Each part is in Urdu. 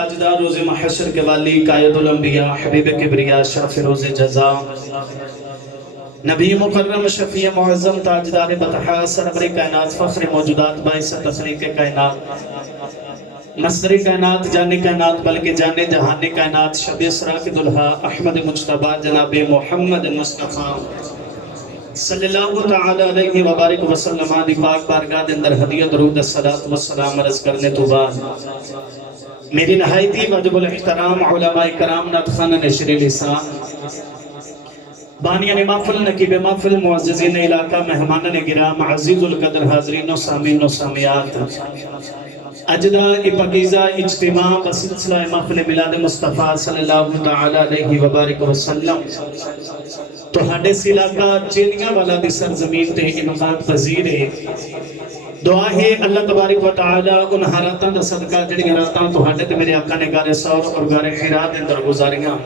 تاجدار روز محشر کے والی قائد الانبیاء حبیب کبریا شرف روز جزا نبی مکرم شفیع معظم تاجدار بطحا سرور کائنات فخر موجودات باعث تخلیق کائنات مصدر کائنات جان کائنات بلکہ جان جہان کائنات شب اسراء کے دلہا احمد مجتبی جناب محمد مصطفیٰ صلی اللہ تعالی علیہ وبارک وسلم دی پاک بارگاہ دے اندر ہدیہ درود الصلاۃ والسلام عرض کرنے تو بعد میری نہایتی واجب الاحترام علماء کرام ناتخان نشر لسان بانیان محفل نقیب محفل معززین علاقہ مہمان گرام عزیز القدر حاضرین و سامین و سامیات اجدہ پاکیزہ اجتماع بسلسلہ محفل میلاد مصطفیٰ صلی اللہ تعالی علیہ وبارک وسلم تو ہڈے سی علاقہ چینیاں والا دی سرزمین تے انعقاد پذیر ہے دعا ہے اللہ تبارک و تعالی ان حالاتاں دا صدقہ جڑیاں راتاں تو ہڈے تے میرے آقا نے گارے سور اور گارے خیرات اندر گزاریاں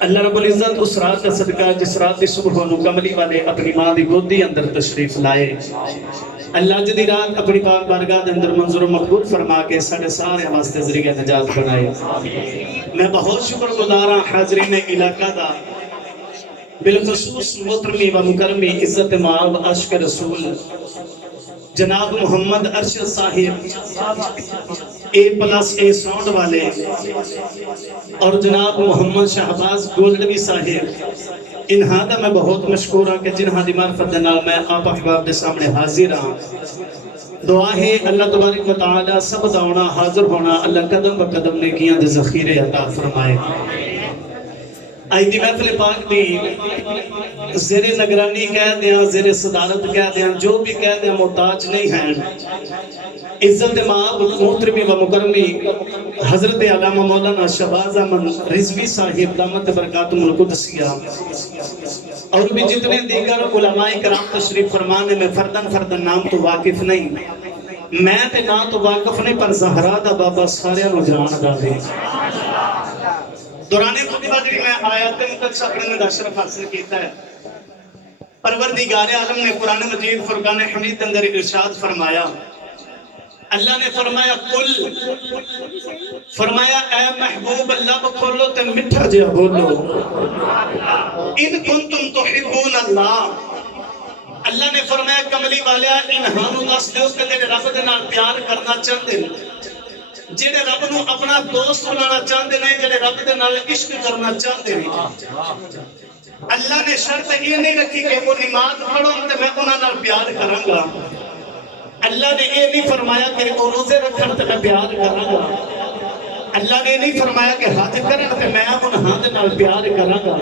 اللہ رب العزت اس رات کا صدقہ جس رات دی صبح و کملی والے اپنی ماں دی گودی اندر تشریف لائے اللہ جدی رات اپنی پاک بارگاہ دے اندر منظور و مقبول فرما کے ساڑھے سارے واسطے ذریعہ نجات بنائے میں بہت شکر گزارا حاضرین علاقہ دا بالخصوص محترمی و مکرمی عزت مآب عشق رسول جناب محمد ارشد صاحب اے ساؤنڈ والے اور جناب محمد شہباز گولڈوی صاحب انہاں دا میں بہت مشکور ہوں کہ جنہاں دی معرفت نال میں آپ احباب دے سامنے حاضر ہوں دعا ہے اللہ تبارک و تعالی سب دعونا حاضر ہونا اللہ قدم و قدم نیکیاں دے ذخیرے عطا فرمائے آئی دی محفل پاک دی زیر نگرانی کہہ دیاں زیر صدارت کہہ دیاں جو بھی کہہ دیاں محتاج نہیں ہیں عزت مآب محترمی و مکرمی حضرت علامہ مولانا شہباز احمد رضوی صاحب دامت برکاتہ القدسیہ اور بھی جتنے دیگر علماء کرام تشریف فرمانے میں فردن نام تو واقف نہیں میں تے نا تو واقف نہیں پر زہرا دا بابا سارے نو جان دا دے دوران خطبہ جڑی میں آیات مقدسہ پڑھنے دا شرف حاصل کیتا ہے پروردگار عالم نے قرآن مجید فرقان حمید اندر ارشاد فرمایا اللہ نے فرمایا قل فرمایا اے محبوب اللہ بکھولو تے مٹھا جیا بولو ان کنتم تحبون اللہ اللہ نے فرمایا کملی والیا انہانو دس دیو کہ تیرے رب دے نال پیار کرنا چاہتے جڑے رب نو اپنا دوست بنانا چاہتے ہیں جڑے رب دے نال عشق کرنا چاہتے ہیں اللہ نے شرط یہ نہیں رکھی کہ وہ نماز پڑھو تے میں انہاں نال پیار کراں گا اللہ نے یہ نہیں فرمایا کہ وہ روزے رکھن تے میں پیار کراں گا اللہ نے نہیں فرمایا کہ حج کرن تے میں انہاں دے نال پیار کراں گا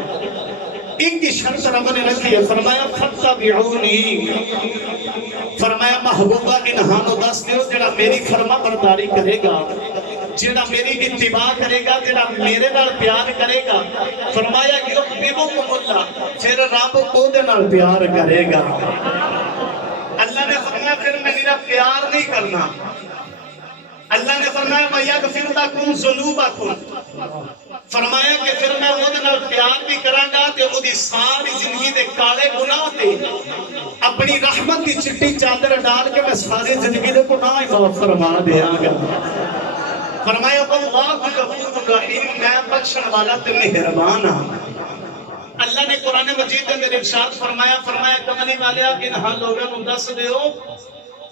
ایک کی شرط رب نے رکھی ہے فرمایا فتبعونی فرمایا محبوبہ انہانو دس دیو جڑا میری فرما برداری کرے گا جڑا میری اتباع کرے گا جڑا میرے نال پیار کرے گا فرمایا کہ یحببکم اللہ پھر رب کو دے نال پیار کرے گا اللہ نے فرمایا پھر میں میرا پیار نہیں کرنا اللہ نے فرمایا وَيَغْفِرْ لَكُمْ ذُنُوبَكُمْ فرمایا کہ پھر میں وہ دنال پیار بھی کروں گا کہ وہ دی ساری زندگی دے کالے گناہ دے اپنی رحمت دی چٹی چادر ڈال کے میں ساری زندگی دے گناہ معاف فرما دیا گا فرمایا وَاللَّهُ غَفُورٌ رَحِيمٌ میں بخشن والا تے مہربان ہوں اللہ نے قرآن مجید میں ارشاد فرمایا کملی والیا انہاں لوگوں کو دس دیو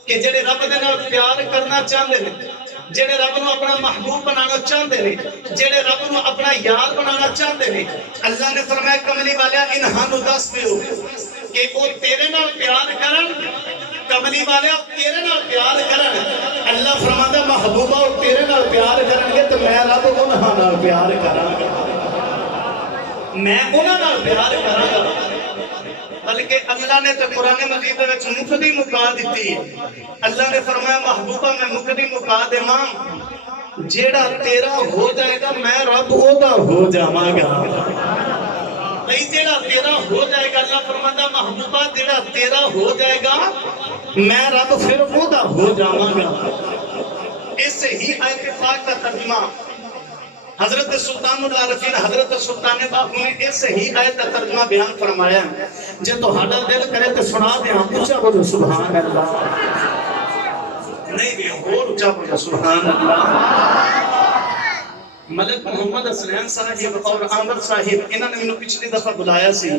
کہ جڑے رب دے نال پیار کرنا چاہتے ہیں جڑے رب نو اپنا محبوب بنانا چاہتے ہیں جڑے رب نو اپنا یار بنانا چاہتے ہیں اللہ نے فرمایا کملی والیا انہاں نو دس دیو کہ وہ تیرے نال پیار کرن کملی والیا تیرے نال پیار کرن اللہ فرماتا محبوبہ اور تیرے نال پیار کرن گے تو میں رب انہاں نال پیار کراں گا میں انہاں نال پیار کراں گا بلکہ اللہ نے تو قرآن مجید میں مقدی مکا دیتی ہے اللہ نے فرمایا محبوبہ میں مقدی مکا دے ماں جیڑا تیرا ہو جائے گا میں رب اودا ہو جاواں گا نہیں جیڑا تیرا ہو جائے گا اللہ فرماتا محبوبہ جیڑا تیرا ہو جائے گا میں رب پھر اودا ہو جاواں گا اس سے ہی آیت پاک کا ترجمہ حضرت سلطان العارفین حضرت سلطان باہو نے اس ہی آیت کا ترجمہ بیان فرمایا جے تو ہڈا دل کرے تو سنا دیں اونچا بولو سبحان اللہ نہیں بھی اور اونچا بولو سبحان اللہ ملک محمد حسنین صاحب اور عامر صاحب انہوں نے مجھے پچھلی دفعہ بلایا سی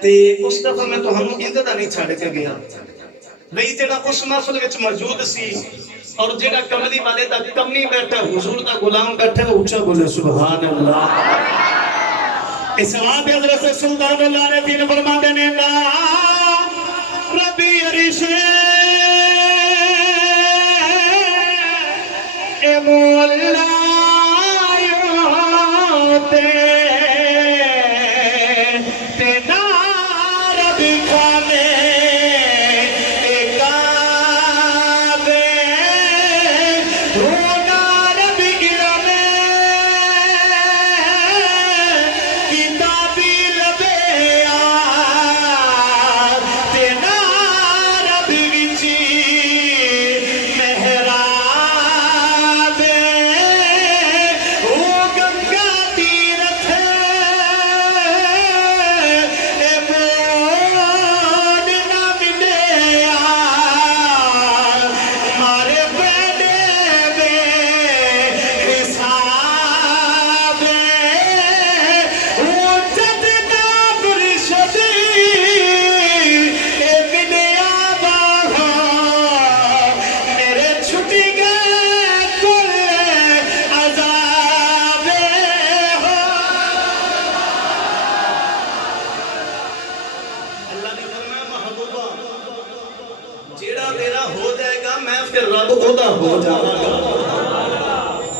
تے اس دفعہ میں تو ہموں اندہ نہیں چھاڑ کے گیا وہی جڑا اس محفل وچ موجود سی اور جڑا کملی والے دا کمی بیٹھا حضور دا غلام بیٹھا وہ اونچا بولے سبحان اللہ. اس واب حضرت سلطان اللہ نے دین فرما دینے دا ربی عرش اے مولا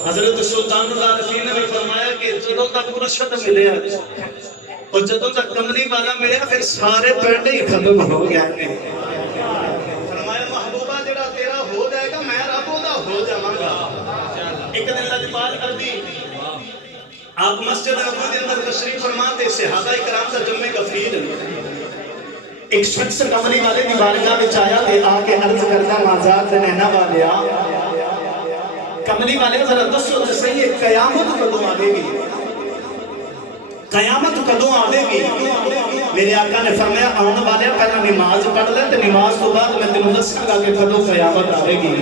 حضرت سلطان اللہ رفیع نے بھی فرمایا کہ جدوں تک مرشد ملے اور جدوں تک کملی والا ملے پھر سارے پینڈے ہی ختم ہو گیا فرمایا محبوبہ جڑا تیرا ہو جائے گا میں رب دا ہو جاواں گا. ایک دن لجپال کردی آپ مسجد نبوی دے اندر تشریف فرماتے صحابہ کرام دا جمع غفیر ایک شخص کملی والے دی بارگاہ وچ آیا تے آ کے عرض کردا مازاد نینا والیا کملی والے ذرا دسو تے صحیح قیامت کدوں آوے گی قیامت کدوں آوے گی. میرے آقا نے فرمایا آن والے پہلا نماز پڑھ لے تے نماز تو بعد میں تینوں دساں گا کہ کدوں قیامت آوے گی.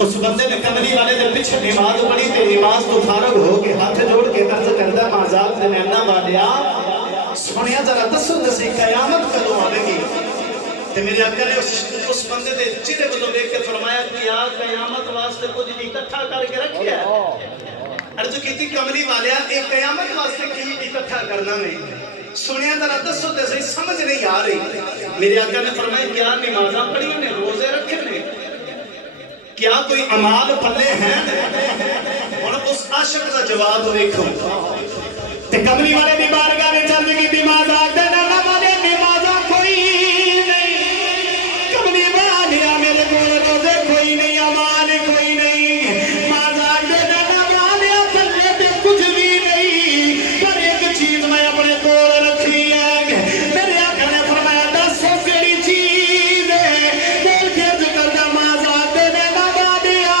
اس بندے نے کملی والے دے پیچھے نماز پڑھی تے نماز تو فارغ ہو کے ہاتھ جوڑ کے عرض کردا مازاد نینا والیا سنیا ذرا دسو تے قیامت کدوں آوے گی. تے میرے آقا نے اس بندے دے چہرے کو دیکھ کے فرمایا کیا قیامت واسطے کچھ اکٹھا کر کے رکھیا ہے. عرض کیتی کملی والیا ایک قیامت واسطے کی اکٹھا کرنا نہیں سنیا ذرا دسو تے صحیح سمجھ نہیں آ رہی. میرے آقا نے فرمایا کیا نمازاں پڑھیاں نے روزے رکھے نے کیا کوئی اعمال پلے ہیں. اور اس عاشق کا جواب دیکھو تے کملی والے دی بارگاہ وچ عرض کیتی مازاد دے نام والے نمازاں کوئی نہیں کملی والیا میرے کول روزے کوئی نہیں اعمال کوئی نہیں مازاد دے نام والے پلے تے کچھ بھی نہیں پر ایک چیز میں اپنے کول رکھی ہے. میرے آقا نے فرمایا دسو کیڑی چیز ہے کول کے ذکر دا مازاد دے نام والیا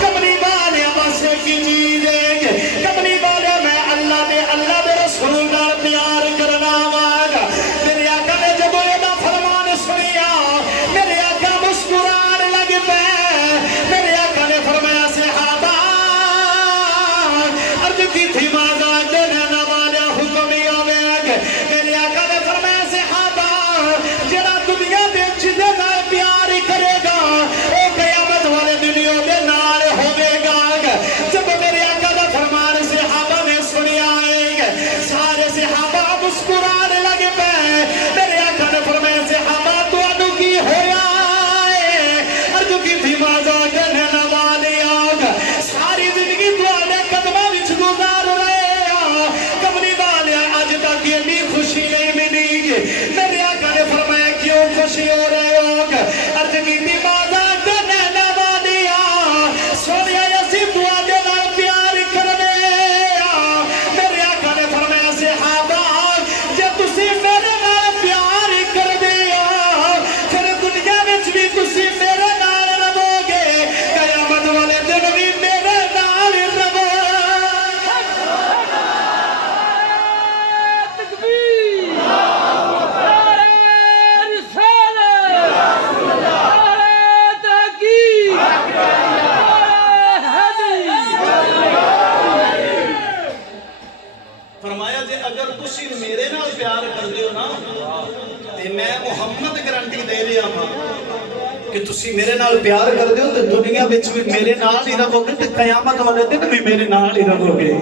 کملی والیا بس کی چیز ہے کملی اللہ دے رسول نال پیار کرنا واگا. میرے آقا نے جب یہ فرمان سنیا میرے آقا مسکران لگ پے. میرے آقا نے فرمایا صحابہ عرض کی تھی مازاد دے نینا والے حکم ہی آوے. میرے آقا نے فرمایا صحابہ جڑا دنیا دے جدے نال پیار کرے گا او قیامت والے دنیا دے نال ہوے گا. جب میرے آقا دا فرمان صحابہ نے سنیا سارے صحابہ مسکران لگ پے. میرے آقا نے فرمایا صحابہ تانوں کی ہویا ہے. عرض کیتی مازاد دے نینا والیا ساری زندگی تواڈے قدماں وچ گزار رہے ہاں کملی والیا اج تک اتنی خوشی نہیں ملی. میرے آقا نے فرمایا کیوں خوشی ہو رہے ہو. عرض کیتی مازاد دے نینا والیا سونیا اسی تواڈے نال پیار کرنے میرے آقا نے فرمایا صحابہ جے تسی میرے نال پیار کر دے پھر دنیا وچ بھی تسی میرے نال رہو گے کہ تسی میرے نال پیار کر دیو تو دنیا بچ بھی میرے نال ہی رہو گے تو قیامت والے دن بھی میرے نال ہی رہو گے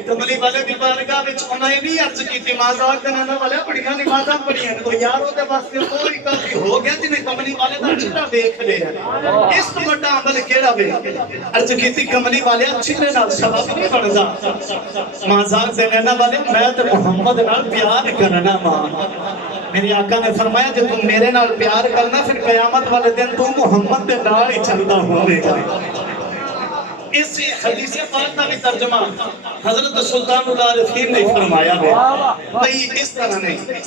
کملی والے دی بارگاہ وچ انہاں بھی عرض کیتی مازاق کرنا والے بڑیاں نمازاں پڑھیاں تو یار او دے واسطے کوئی کافی ہو گیا جنے کملی والے دا چہرہ دیکھ لیا اس تو بڑا عمل کیڑا وے عرض کیتی کملی والے چہرے نال سبب نہیں بندا مازاق دینا والے میں تے محمد نال پیار کرنا ماں میرے آقا نے فرمایا کہ تم میرے نال پیار کرنا پھر قیامت والے دن تو محمد دے نال ہی چلدا ہوے گا اس حدیث پاک کا بھی ترجمہ حضرت سلطان العارفین نے فرمایا ہے بھئی اس طرح نہیں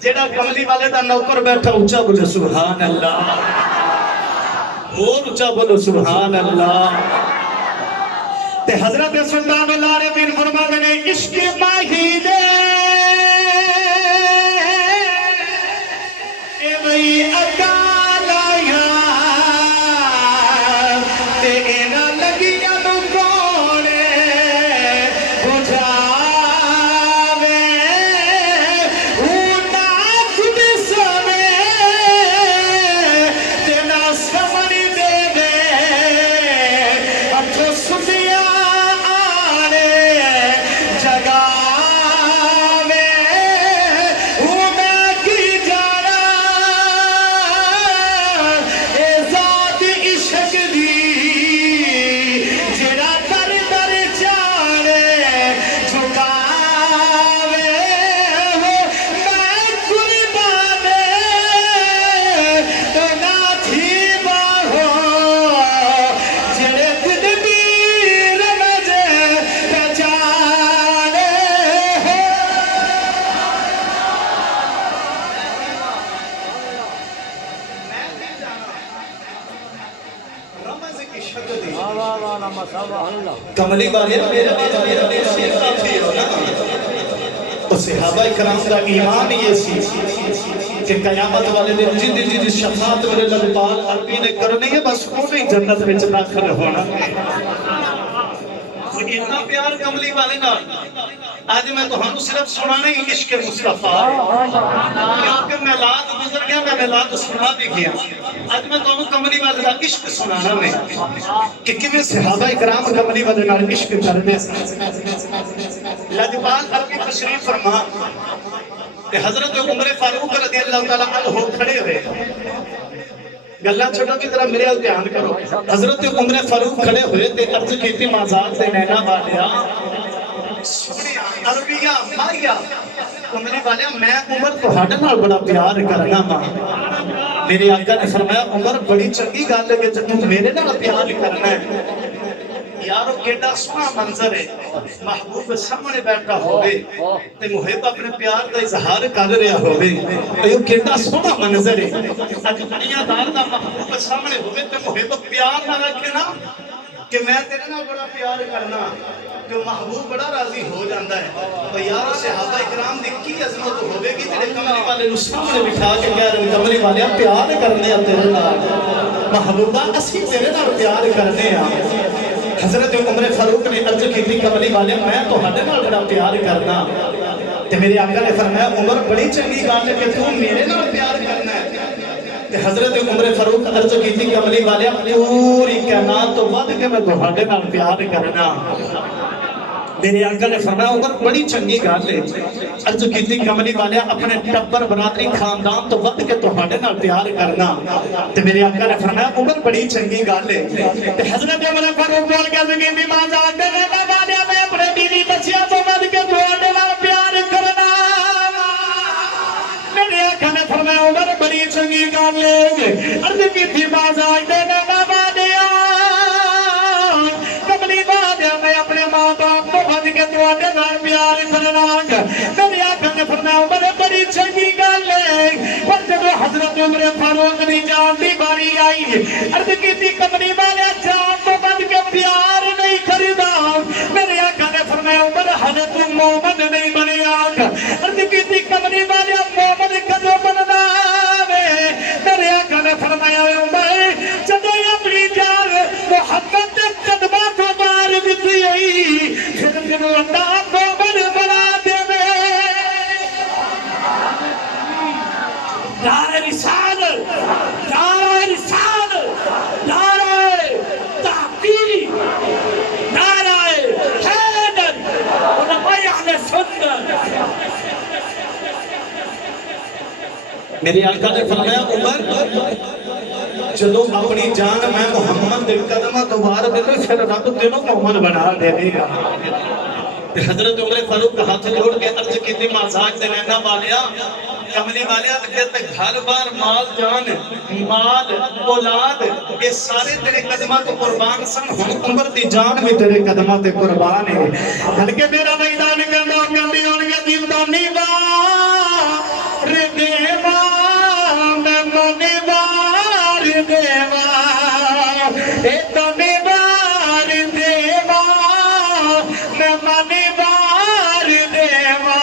جیڑا کملی والے دا نوکر بیٹھا اونچا بولے سبحان اللہ اور اونچا بولو سبحان اللہ تے حضرت سلطان العارفین فرماتے ہیں عشق ماہی دے اے بھئی اکالا کملی والے میرے سے کافی ہو نا اور صحابہ کرام کا ایمان یہ سی کہ قیامت والے دن جن شفاعت میرے لبپال عربی نے کرنی ہے بس وہ بھی جنت میں داخل ہونا اتنا پیار کملی والے نا آج میں تو ہم صرف سنانے ہی عشق مصطفیٰ کیونکہ میلاد گزر گیا میں میلاد سنا بھی گیا آج میں تو کملی والے کا عشق سنانا میں کہ کیویں صحابہ کرام کملی والے نال عشق کرتے لجپال عربی تشریف فرما کہ حضرت عمر فاروق رضی اللہ تعالیٰ عنہ کھڑے ہوئے گلہ چھوٹا کی طرح میرے دھیان کرو حضرت عمر فاروق کھڑے ہوئے تے عرض کیتی مازاق سے نینا والیا عربیہ ماریا عمر والیا میں عمر تو ہاڈے نال بڑا پیار کرنا ماں میرے آقا نے فرمایا عمر بڑی چنگی گل ہے کہ تم میرے نال پیار کرنا ہے یارو کیڑا سونا منظر ہے محبوب سامنے بیٹھا ہوئے تے محب اپنے پیار دا اظہار کر رہا ہوئے ایو کیڑا سونا منظر ہے اج دنیا دار دا محبوب سامنے ہوئے تے محب پیار نہ رکھے نا کہ میں تیرے نال بڑا پیار کرنا جو محبوب بڑا راضی ہو جاندہ ہے تو یارو صحابہ اکرام دی کی عظمت ہوئے گی تیرے کملی والے نو سامنے بٹھا کے کہہ رہے کملی والے پیار کرنے ہیں تیرے نال محبوبہ اسی تیرے نال پیار کرنے ہیں حضرت عمر فاروق نے عرض کی تھی کملی والے میں تو ہڈے نال بڑا پیار کرنا تے میرے آقا نے فرمایا عمر بڑی چنگی گل ہے کہ تو میرے نال پیار کرنا ہے تے حضرت عمر فاروق عرض کی تھی کملی والے پوری کائنات تو ود کے میں تو ہڈے نال پیار کرنا میرے آقا نے فرمایا عمر بڑی چنگی گل ہے عرض کی تھی کملی والے اپنے ٹبر برادری خاندان تو ود کے تہاڈے نال پیار کرنا تے میرے آقا نے فرمایا عمر بڑی چنگی گل ہے تے حضرت عمر فاروق بول کے عرض کی تھی مازاق کرنے والے میں اپنے بیوی بچیاں تو ود کے تہاڈے نال پیار کرنا میرے آقا نے فرمایا عمر بڑی چنگی گل ہے عرض کی تھی مازاق کرنے والے کملی والے میں اپنے ماں باپ تو ود کے تہاڈے نال پیار کرنا میرے آقا نے فرمایا عمر بڑی چنگی گل ہے پر جب حضرت عمر فاروق نے جان دی باری آئی عرض کی تھی کملی والے جان تو ود کے پیار نہیں خریدا میرے آقا نے فرمایا عمر ہلے تو مومن نہیں بنے آقا عرض کی تھی کملی والے مومن کدو بننا میرے آقا نے فرمایا عمر جب اپنی جان محبت قدمہ کو مار دیتی ہوئی پھر جنہوں اللہ مومن بنا دے دار رسالت میرے آقا نے فرمایا عمر جدو اپنی جان میں محمد دل قدمہ دوبار دے تو پھر رب دلوں مومن بنا دے گا. حضرت عمر فاروق ہاتھ جوڑ کے عرض کی تھی مازاج دے لینا والیا کملی والیا کہتے گھر بار مال جان مال اولاد یہ سارے تیرے قدمہ تو قربان سن ہم عمر دی جان بھی تیرے قدمہ تے قربان ہے. ہلکہ میرا میدان کندہ کندی ان کے دل دانی بار دیوا میں منی بار دیوا اے دانی بار دیوا میں منی بار دیوا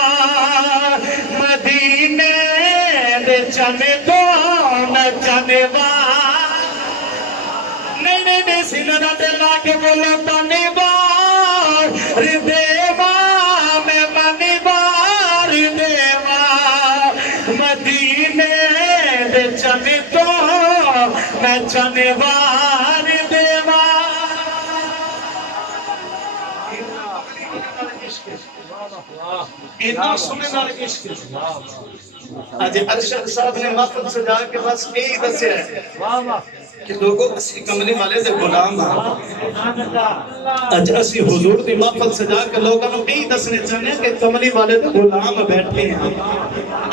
مدینے دے چنے دو میں چنے بار نہیں سینہ دے لا کے بولو تانی بار دیوا میں منی بار دیوا مدینے دے چنے دو میں چنے بار دیوا. اتنا سنے نال عشق آج ارشد صاحب نے محفل سجا کے بس یہی دسیا ہے کہ لوگوں اسی کملی والے دے غلام ہیں. اج اسی حضور دی محفل سجا کے لوگوں کو یہی دسنے چاہنے کہ کملی والے دے غلام بیٹھے ہیں.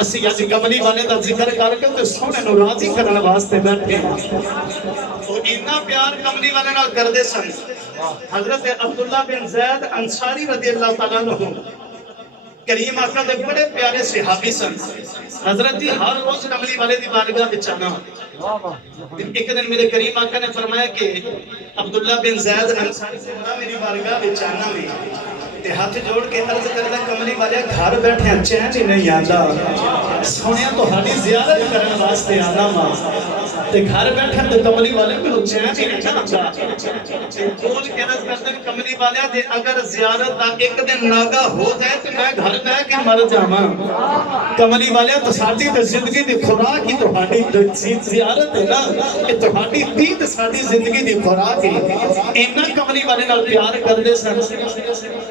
اسی اج کملی والے دا ذکر کر کے تے سونے نو راضی کرنے واسطے بیٹھے ہیں. تو اتنا پیار کملی والے نال کردے سن. حضرت عبداللہ بن زید انصاری رضی اللہ تعالیٰ عنہ کریم آقا دے بڑے پیارے صحابی سن. حضرت جی ہر روز کملی والے دی بارگاہ وچ آنا. ایک دن میرے کریم آقا نے فرمایا کہ عبداللہ بن زید انصاری سے میری بارگاہ وچ آنا میں تے ہاتھ جوڑ کے عرض کردا کملی والے گھر بیٹھے چین ہی نہیں آندا سونیا تہاڈی زیارت کرن واسطے آنا وا تے گھر بیٹھے تے کملی والے کو چین ہی نہیں آندا. بول کے عرض کردا کملی والے دے اگر زیارت دا ایک دن ناگا ہو جائے تے میں گھر بیٹھ کے مر جاواں. کملی والے تو ساڈی تے زندگی دی خوراک ہی تہاڈی زیارت ہے نا کہ تہاڈی دید ساڈی زندگی دی خوراک ہے. اینا کملی والے نال پیار کردے سن.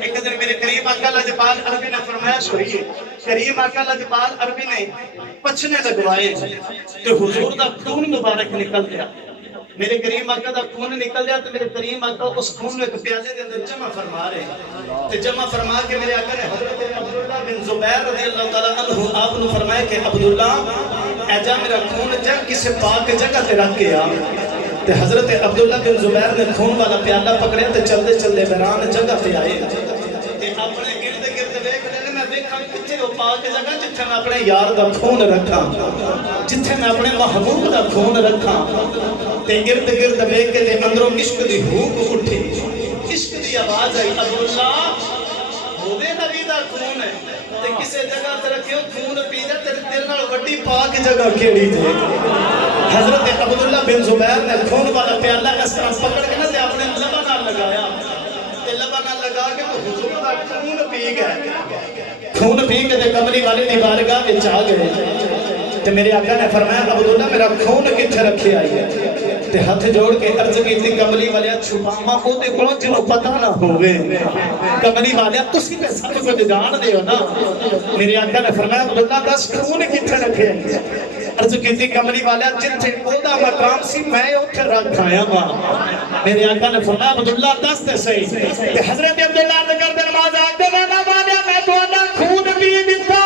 ایک دن میرے کریم آقا لجپال عربی نے فرمایا ہوئی کریم آقا لجپال عربی نے پچھنے لگوائے تو حضور دا خون مبارک نکل گیا. میرے کریم آقا دا خون نکل گیا تو میرے کریم آقا اس خون میں ایک پیالے دے اندر جمع فرما رہے تو جمع فرما کے میرے آقا نے حضرت عبداللہ بن زبیر رضی اللہ تعالیٰ عنہ آپ نے فرمایا کہ عبداللہ اے جا میرا خون جا کسی پاک جگہ تے رکھ کے آ. تے حضرت عبداللہ بن زبیر نے خون والا پیالہ پکڑیا تے چلدے چلدے ویران جگہ تے آئے تے اپنے گرد گرد دیکھ لے میں دیکھاں کتنے وہ پاک جگہ جتھے میں اپنے یار دا خون رکھاں جتھے میں اپنے محبوب دا خون رکھاں تے گرد گرد دیکھ کے اندروں عشق دی ہوک اٹھی عشق دی آواز آئی عبداللہ ہوے نبی دا خون ہے تے کسے جگہ تے رکھیو خون پی جا تیرے دل نال وڈی پاک جگہ کیڑی تے. حضرت عبداللہ بن زبیر نے خون والا پیالہ اس طرح پکڑ کے نہ اپنے لبا نال لگایا تے لبا نال لگا کے تو حضور دا خون پی گئے. خون پی کے تے کملی والے دی بارگاہ وچ آ گئے تے میرے آقا نے فرمایا عبداللہ میرا خون کتھے رکھے آئی ہے تے ہاتھ جوڑ کے عرض کیتی کملی والے چھپاواں او تے کولوں جنوں پتہ نہ ہوے. کملی والے تسی تے سب کچھ جان دے ہو نا. میرے آقا نے فرمایا عبداللہ دس خون کتھے رکھے آئی ہے. عرض کیتی کملی والے جتھے اودا مقام سی میں اوتھے رکھ آیا وا. میرے آقا نے فرمایا عبداللہ دس تے صحیح تے حضرت عبداللہ نے کر دے نماز آ کے نہ والے میں تہاڈا خون پی دتا.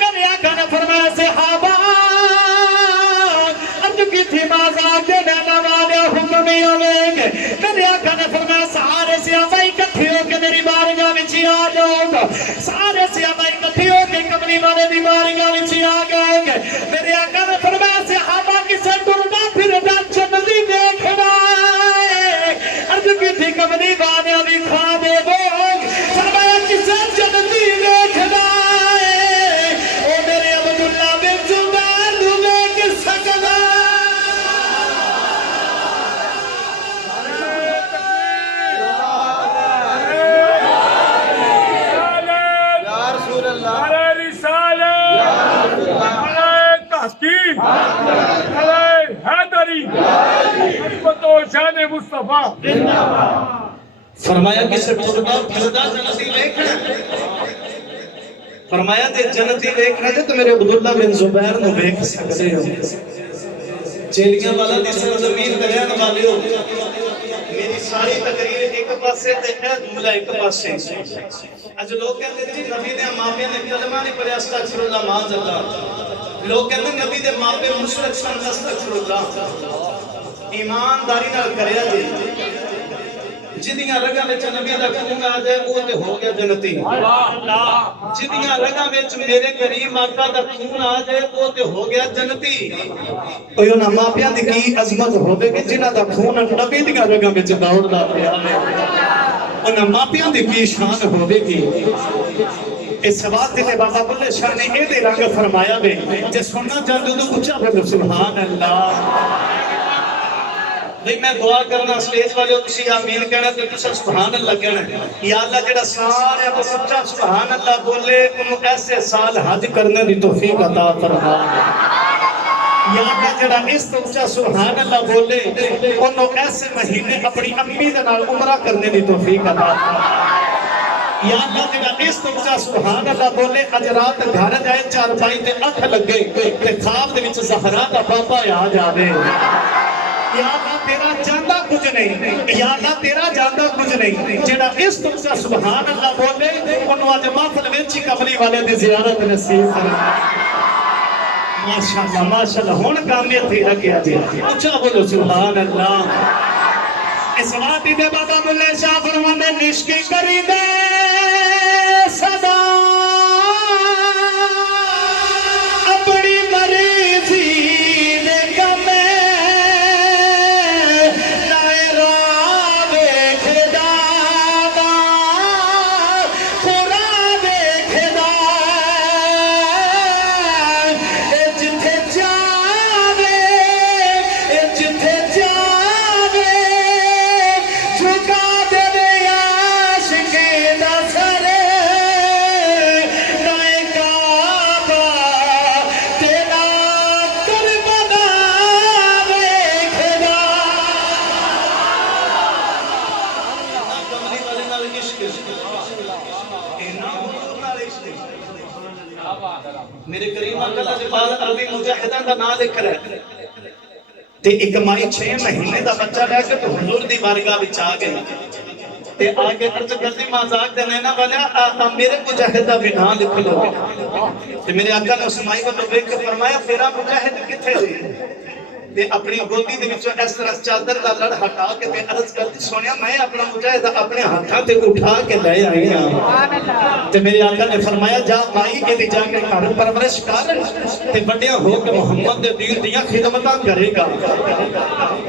میرے آقا نے فرمایا صحابہ کی تھی مازا کے نانا والے حکم نہیں ہوئیں گے. میرے آقا نے فرمایا سارے صحابہ اکٹھے ہو کے میری بارگاہ وچ آ جاؤ گا. سارے صحابہ اکٹھے ہو کے کملی والے دی بارگاہ وچ آ گئے گے. میرے آقا نے فرمایا صحابہ کسے ٹرنا پھرنا چندی دیکھنا ہے. عرض کی تھی کملی والے بھی کھا دے وہ فرمایا کسے چندی دیکھنا ہے. او میرے عبداللہ بن زبیر دے کے سکدا فرمایا کہ سے ٹرنا پھردا جنتی دیکھنا فرمایا تے جنتی ویکھنا تے تو میرے عبداللہ بن زبیر نو ویکھ سکتے ہو چیلیاں والا دی سرزمین تے رہن والے ہو میری ساری تقریر ایک پاسے تے اے جملہ ایک پاسے اج لوگ کہتے جی نبی دے ماپے نے کلمہ نہیں پڑھیا استغفر اللہ معاذ اللہ لوگ کہتے نبی دے ماپے مشرک سن استغفر اللہ ایمانداری نال کریا جی جدیاں رگاں وچ نبی دا خون آ جائے وہ تے ہو گیا جنتی جدیاں رگاں وچ میرے کریم آقا دا خون آ جائے وہ تے ہو گیا جنتی اوہ انہاں ماپیاں دی کی عظمت ہوے کہ جنہاں دا خون نبی دیاں رگاں وچ دوڑدا پیا ہے انہاں ماپیاں دی کی شان ہوے گی اس بات تے بابا بلے شاہ نے اے دے رنگ فرمایا وے جے سننا چاہندے تو اونچا بولو سبحان اللہ نہیں میں دعا کرنا سٹیج والے تسی آمین کہنا تے تسی سبحان اللہ کہنا یا اللہ جڑا سارے کو سچا سبحان اللہ بولے انہوں ایسے سال حج کرنے دی توفیق عطا فرما یا اللہ جڑا اس تو اونچا سبحان اللہ بولے انہوں ایسے مہینے اپنی امی دے نال عمرہ کرنے دی توفیق عطا فرما یا اللہ جڑا اس تو اونچا سبحان اللہ بولے اج رات گھر جائے چار پائی تے اکھ لگے تے خواب دے وچ زہرا دا پاپا آ جاوے یا اللہ تیرا جاندہ کچھ نہیں یا اللہ تیرا جاندہ کچھ نہیں جیڑا اس تم سے سبحان اللہ بولے انہوں آج محفل ویچی قبری والے دی زیارت نصیب فرما ماشاءاللہ ہون کامیت تھی رکھیا جی اچھا بولو سبحان اللہ اس واتی دے بابا ملے شاہ فرمانے نشکی کری دے صدا اپنی مریضی میرے کریم اللہ جبال عربی مجاہدان دا نام لکھ رہا ہے تے ایک مائی 6 مہینے دا بچہ لے کے تو حضور دی بارگاہ وچ آ گئے تے آگے عرض کردی مازاق دے نینا والا میرے مجاہد دا بھی نام لکھ لو تے میرے آقا نے اس مائی کو تو دیکھ کے فرمایا تیرا مجاہد کتھے جی تے اپنی گودی دے وچوں اس طرح چادر دا لڑ ہٹا کے تے عرض کرتی سونیا میں اپنا مجاہد اپنے ہاتھاں تے اٹھا کے لے آئی ہاں تے میرے آقا نے فرمایا جا مائی کے دی جا کے گھر پرورش کر تے بڑیا ہو کے محمد دے دین دیاں خدمتاں کرے گا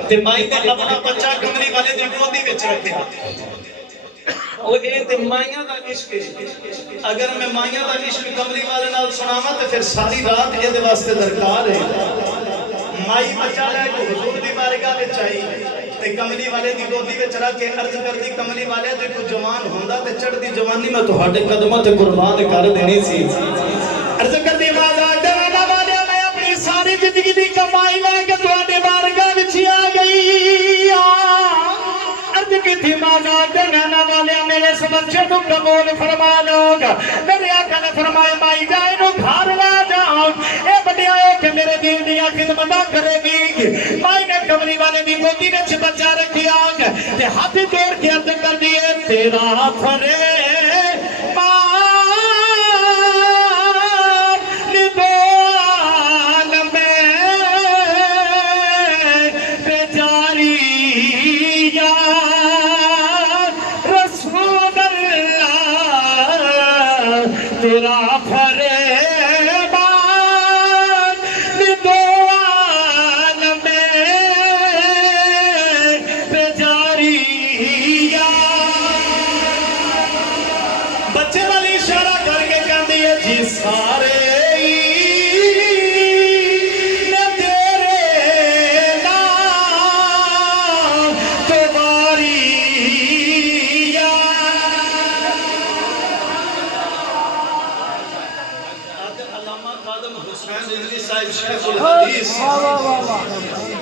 تے مائی نے اپنا بچہ کمری والے دی گودی وچ رکھیا اور اے تے مائیاں دا عشق اگر میں مائیاں دا عشق کمری والے نال سناواں تے پھر ساری رات اے دے واسطے درکار ہے مائی بچہ لے کو حضور دی بارگاہ وچ آئی تے کملی والے دی گودی وچ رکھ کے عرض کردی کملی والے جے کو جوان ہوندا تے چڑھدی جوانی میں تہاڈے قدماں تے قربان کر دینی سی عرض کردی مازاق دینا والے میں اپنی ساری زندگی دی کمائی لے کے تہاڈے بارگاہ وچ آ گئی عرض کی تھی مازاق دینا والے میرے اس بچے تو قبول فرما لوگ میرے آقا نے فرمایا مائی جائے نو گھر لا جاؤ اے بڑیا ہو کہ میرے دین دیا خدمتاں کرے گی مائی نے کمری والے دی گودی وچ بچہ رکھیا تے ہاتھ جوڑ کے عرض کر دیے تیرا فرے ماں ندوان میں بیچاری یا رسول اللہ تیرا فرے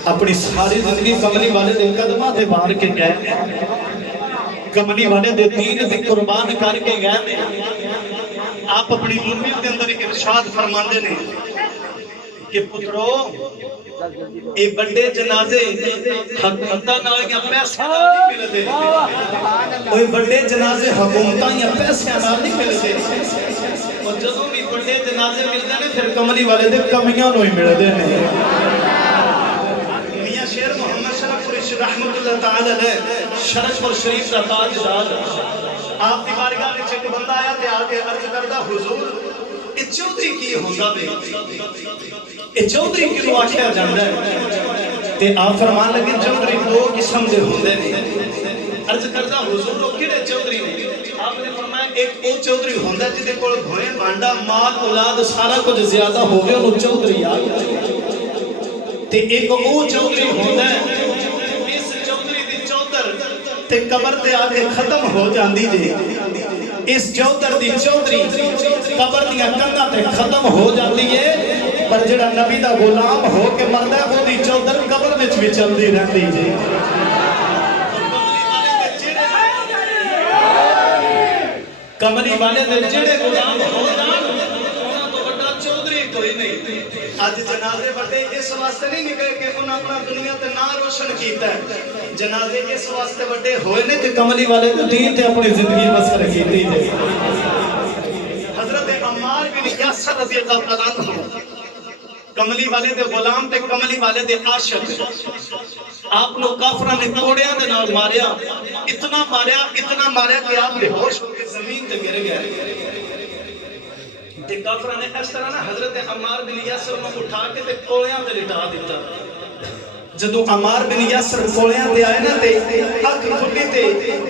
اپنی ساری زندگی کملی والے دے قدمہ دے بار کے گئے کملی والے دے دین دے قربان کر کے گئے آپ اپنی مرمت کے اندر ارشاد فرماندے نے کہ پترو اے بڑے جنازے حکومتاں نال یا پیسے نال نہیں ملدے کوئی بڑے جنازے حکومتاں یا پیسے نال نہیں ملدے اور جدوں بھی بڑے جنازے ملدے نے پھر کملی والے دے کمیاں نوں ہی ملدے نے میاں شیر محمد شرف قریشی رحمت اللہ تعالی علیہ شرف اور شریف دا تاجدار آپ کی بارگاہ وچ ایک بندہ آیا تے آ کے عرض کردا حضور اے چودھری کی ہوندا وے اے چودھری کیوں آکھیا جاندا ہے تے آپ فرمان لگے چودھری دو قسم دے ہوندے نے عرض کردا حضور او کیڑے چودھری نے آپ نے فرمایا ایک او چودھری ہوندا جدے کول گھوڑے بانڈا مال اولاد سارا کچھ زیادہ ہوگے اونوں چودھری آ تے ایک او چودھری ہوندا ہے اس چودھری دی چودھر تے قبر تے آ کے ختم ہو جاندی جے اس چودھر دی چودھری قبر دیاں کناں تے ختم ہو جاندی ہے پر جڑا نبی دا غلام ہو کے مردا ہے وہ دی چودھر قبر وچ بھی چلدی رہندی جے کملی والے دے جڑے غلام ہو جان انہاں تو بڑا چودھری کوئی نہیں آج جنازے بڑے اس واسطے نہیں نکلے کہ انہاں اپنا دنیا تے نام روشن کیتا ہے جنازے اس واسطے بڑے ہوئے نے کہ کملی والے کو دین تے اپنی زندگی بسر کیتی ہے حضرت عمار بن یاسر رضی اللہ تعالیٰ عنہ کملی والے دے غلام تے کملی والے دے عاشق آپ لوگ کافرہ نے کوڑیاں دے نال ماریا اتنا ماریا کہ آپ بے ہوش ہو کے زمین تے گر گئے تے کافرہ نے اس طرح نا حضرت عمار بن یاسر کو اٹھا کے تے کوڑیاں تے لٹا دیتا جدو عمار بن یاسر کوڑیاں تے آئے نا تے اکھ کھلی تے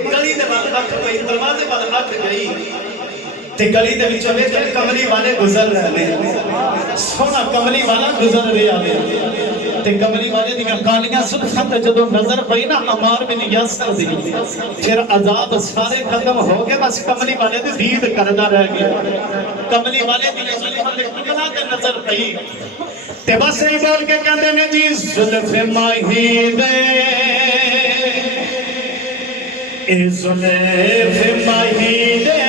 گلی دے بعد اکھ گئی دروازے بعد اکھ گئی تے گلی دے وچ ویکھ کملی والے گزر رہے نے سونا کملی والا گزر رہا ہے تے کملی والے دی کالیاں سلفت جدو نظر پئی نا عمار بن یاسر دی پھر عذاب سارے ختم ہو گئے بس کملی والے دی دید کردا رہ گیا کملی والے دی سلفت کملا تے نظر پئی تے بس یہ بول کے کہندے نے جی زلف ماہی دے اے زلف ماہی دے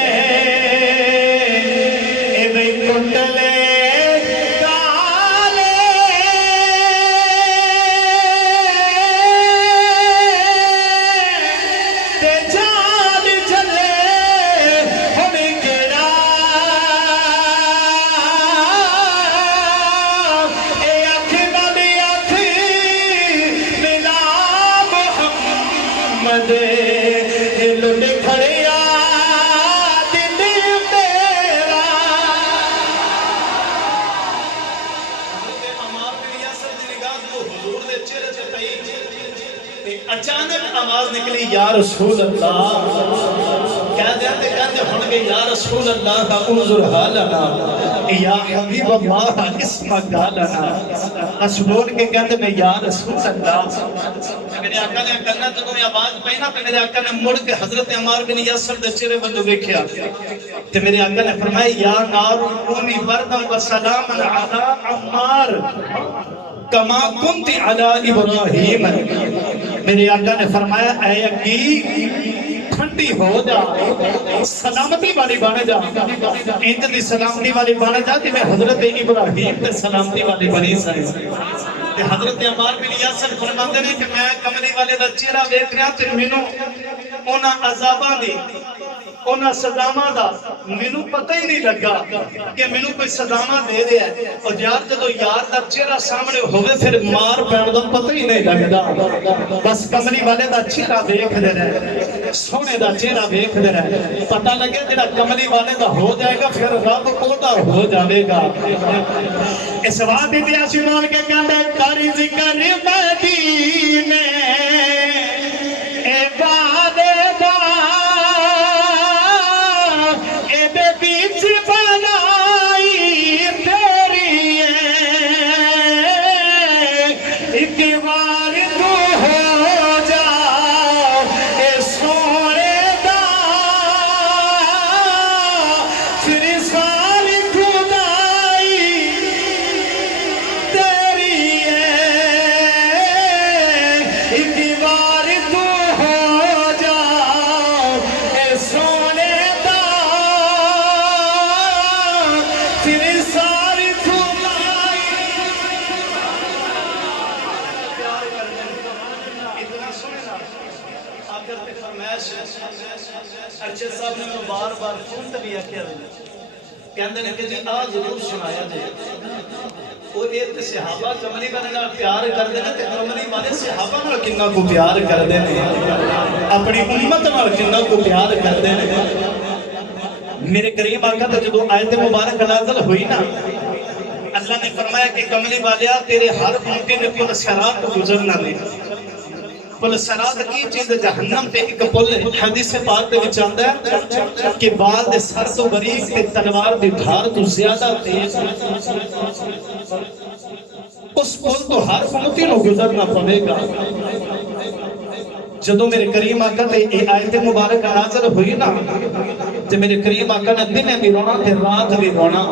اچانک آواز نکلی یا رسول اللہ کہتے ہونگے یا رسول اللہ انظر حالنا یا حبیب اللہ اسمہ گالنا اسبول کے کہتے میں یا رسول اللہ میرے آقا نے کرنا تو کوئی آواز پہنا تو میرے آقا نے مڑ کے حضرت عمار بن یاسر دے چہرے بندو دیکھیا تو میرے آقا نے فرمایا یا نار کونی بردم و سلام علی عمار کما کنت علی ابراہیم میرے آقا نے فرمایا اے اکی ٹھنڈی ہو جا سلامتی والی بانے جا انت دی سلامتی والی بانے جا کہ میں حضرت ابراہیم تے سلامتی والی بنی سائے حضرت عمار بن یاسر فرماتے ہیں کہ میں کملی والے دا چہرہ دیکھ رہا تے مینوں انہاں عذاباں دی انہاں سزاواں دا مینوں پتہ ہی نہیں لگا کہ مینوں کوئی سزاواں دے دیا ہے اور یار جدوں یار دا چہرہ سامنے ہوئے پھر مار پین دا پتہ ہی نہیں لگدا بس کملی والے دا چہرہ دیکھ دے رہے سونے دا چہرہ دیکھ دے رہے پتہ لگے جڑا کملی والے دا ہو جائے گا پھر رب اودا ہو جاوے گا اس وادی تے اسی مول کے کہندے کاری ذکر مدینے اے وعدے دا اے دے بیچ بنائی تیری ایک بار تو ہو جا اے سونے دا پھر ساری خدائی تیری کر کے فرمائش ارشد صاحب نے بار بار فون تے بھی آکھیا کہندے نے کہ جی آ ضرور سنایا جائے وہ ایک صحابہ کملی والے نال پیار کردے نے تے کملی والے صحابہ نال کنا کو پیار کردے نے اپنی امت نال کنا کو پیار کردے نے میرے کریم آقا تو جدو آیت مبارک نازل ہوئی نا اللہ نے فرمایا کہ کملی والیا تیرے ہر ممکن پل صراط کو گزرنا دے پل صراط کی چیز جہنم تے ایک پل حدیث پاک دے وچ آندا ہے کہ بال دے سر تو باریک تے تلوار دی دھار تو زیادہ تیز اس پل تو ہر امتی نو گزرنا پڑے گا جدو میرے کریم آقا تے یہ آیت مبارک نازل ہوئی نا تے میرے کریم آقا نے دن بھی رونا تے رات بھی رونا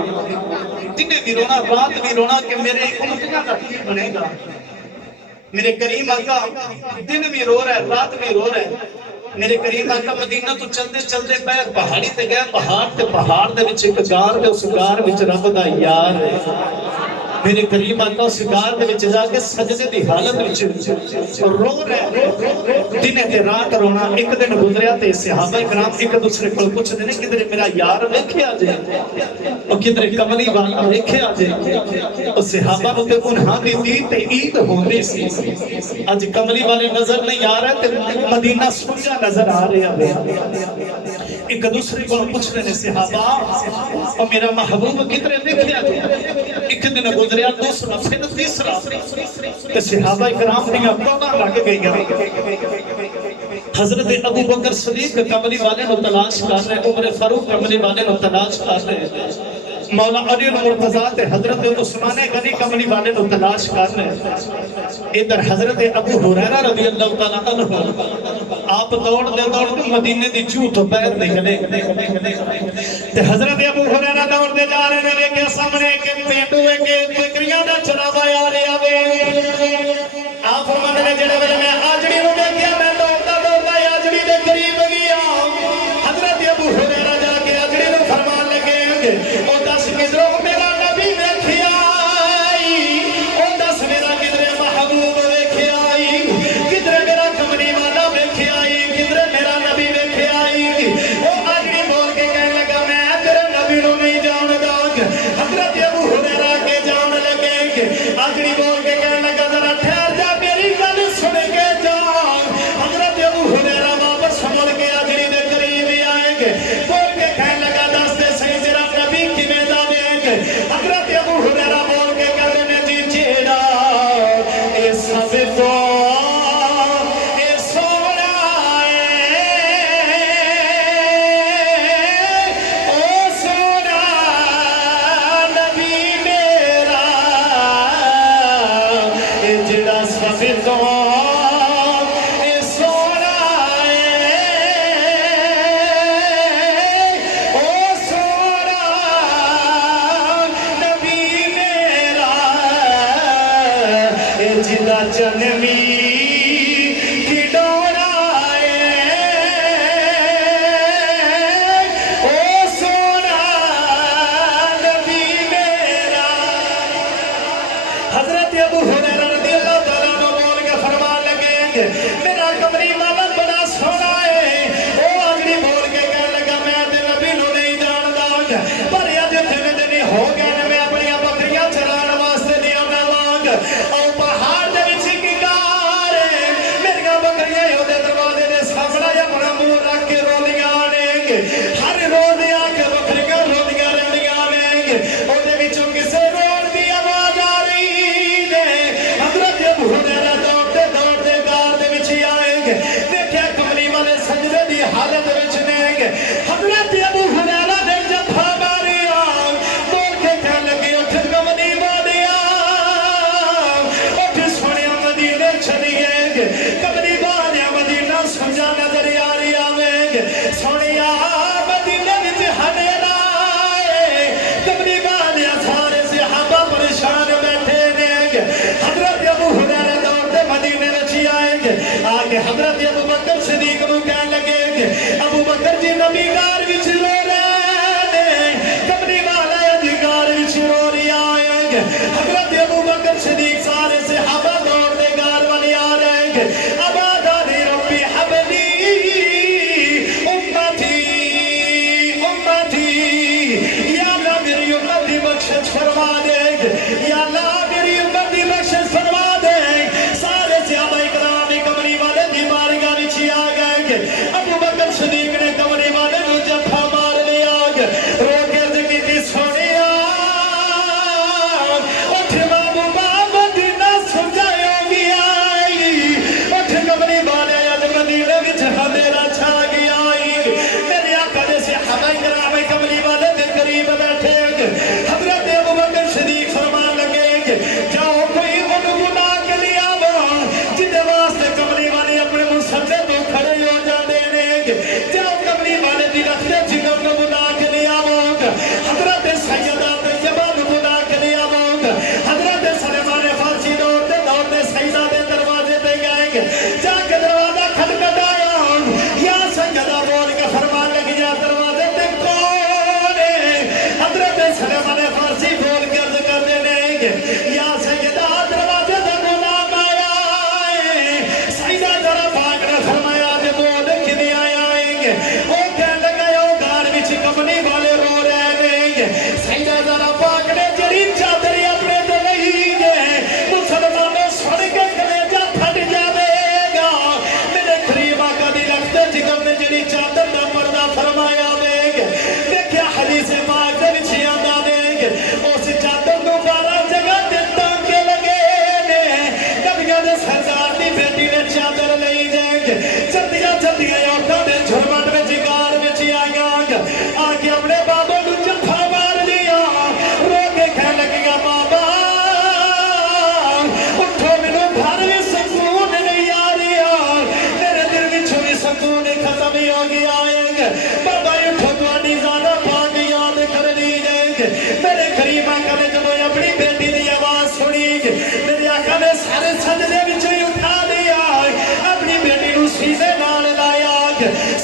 دن بھی رونا رات بھی رونا کہ میرے امتیاں کا کی بنے گا میرے کریم آقا دن بھی رو رہا ہے رات بھی رو رہا ہے میرے کریم آقا مدینہ تو چلتے چلتے پہ پہاڑی تے گئے پہاڑ دے وچ ایک گار تے اس گار وچ رب دا یار ہے میرے کریم آقا اس گار دے وچ جا کے سجدے دی حالت وچ رو رہے دن تے رات رونا ایک دن گزریا تے صحابہ کرام ایک دوسرے کو پوچھدے نے کدھر میرا یار ویکھیا جے او کدھر کملی والا ویکھیا جے او صحابہ نو تے انہاں دی دید تے عید ہوندی سی اج کملی والے نظر نہیں آ رہے تے مدینہ سجا نظر آ رہا ہے ایک دوسرے کو پوچھدے نے صحابہ او میرا محبوب کدھر ویکھیا جے ایک دن گزریا دوسرا پھر تیسرا کہ صحابہ کرام دیاں کوڑاں لگ گئیاں حضرت ابو بکر صدیق کملی والے نو تلاش کر رہے عمر فاروق کملی والے نو تلاش کر رہے مولا علی المرتضیٰ تے حضرت عثمان غنی کملی والے نو تلاش کر رہے ادھر حضرت ابو ہریرہ رضی اللہ تعالیٰ عنہ آپ دوڑ دے مدینے دی چوہ تو پیر دے گلے تے حضرت ابو ہریرہ دوڑ دے جا رہے نے کہ سامنے کے پینڈوے کے بکریاں دا چراوا آ رہا وے آپ فرماندے نے جڑے ویلے میں آجڑی نو دیکھیا میں دوڑدا دوڑدا آجڑی دے قریب گیا حضرت ابو ہریرہ جا کے آجڑی نو فرمان لگے او دس کدھروں میرا نبی ویکھیا او دس میرا کدھر محبوب ویکھیا کدھر میرا کملی والا ویکھیا کدھر میرا نبی ویکھیا او آجڑی بول کے کہنے لگا میں تیرے نبی نو نہیں جاندا حضرت ابو ہریرہ کے جان لگے آجڑی بول کے کہنے لگا ذرا ٹھہر جا میری گل سن کے جا حضرت ابو ہریرہ واپس مڑ کے آجڑی دے قریب آئیں گے بول کے کہنے لگا دس دے صحیح تیرا نبی کیویں دا وے حضرت ابو ہریرہ بول کے کہتے نے جی جیڑا اے سب تو اے سونا او سونا نبی میرا اے جیڑا سب تو اے سونا او سونا نبی میرا اے جیڑا جنمی کی ڈورا او سونا نبی میرا حضرت ابو ہریرہ رضی اللہ تعالیٰ عنہ بول کے فرمان لگے میرا کملی والا بڑا سونا ہے او آجڑی بول کے کہنے لگا میں تے نبی نو نہیں جاندا پر اج دن ہو گئے میں اپنی بکریاں چران واسطے دی آنا وانگ او پہاڑ دے وچ ایک گار میری بکریاں اودے دروازے دے سامنے اپنا منہ رکھ کے روندیاں نے ہر روز آ کے بکریاں روندیاں رہندیاں نے اودے وچوں کسے رون دی آواز آ رہی نے حضرت ابو ہریرہ دوڑتے دوڑتے گار دے وچ آئیں گے دیکھیا کملی والے سجدے دی حالت وچ نے حضرت ابو ہریرہ دے جفا ماریا بول کے کہنے لگے اٹھ کملی والیا اٹھ سونیا مدینے چلیے کملی والیا مدینہ سجا نظر آ رہا وے سونیا مدینے وچ ہنیرا کملی والیا سارے صحابہ پریشان بیٹھے نے حضرت ابو ہریرہ دوڑتے مدینے وچ آئیں گے آگے حضرت ابو بکر صدیق نو کہنے لگے ابو بکر جی نبی گار وچ رو رہے کملی والا جی گار وچ رو رہا آئیں گے حضرت ابو بکر صدیق سارے صحابہ دوڑ دے گار والے آ رہے گے ابا داری ربی حبلی جا کے دروازہ کھٹکھٹایا یا سیدہ بول کے فرمان لگی جا دروازے تے کون ہے حضرت سلیمان فارسی بول کے عرض کر دینے یا سیدہ دروازے تے غلام آیا ہے سیدہ ذرا پاک نے فرمایا دے بول کدی آیا ہے وہ کہنے لگا یو گھر وچ کمنی والے رو رہے ہیں سیدہ ذرا پاک نے جڑی چادر اپنے تے لئی ہے مسلمانوں سن کے کلیجہ پھٹ جاوے گا میرے قریب آقا دی رکھتے جگر نے جڑی چادر دا پردہ فرمایا دے دیکھیا حدیث پاک دے وچ آندا دے اس چادر نوں 12 جگہ تے ٹانکے لگے نے نبیوں دے سردار دی بیٹی نے چادر لئی دے چلدیاں چلدیاں عورتاں دے جھرمٹ وچ گار وچ آئیاں آ کے اپنے بابا نوں جفا مار لیا رو کے کہنے لگیا بابا اٹھو مینوں گھر وچ سکون نہیں آ رہا میرے دل وچوں بھی سکون ختم ہو گیا ہے بابا اٹھو تہاڈی ذات پاک یاد کر لیجیے میرے قریب آقا نے جب اپنی بیٹی دی آواز سنی میرے آقا نے سارے سجدے وچ ہی اٹھا لیا اپنی بیٹی نوں سینے نال لایا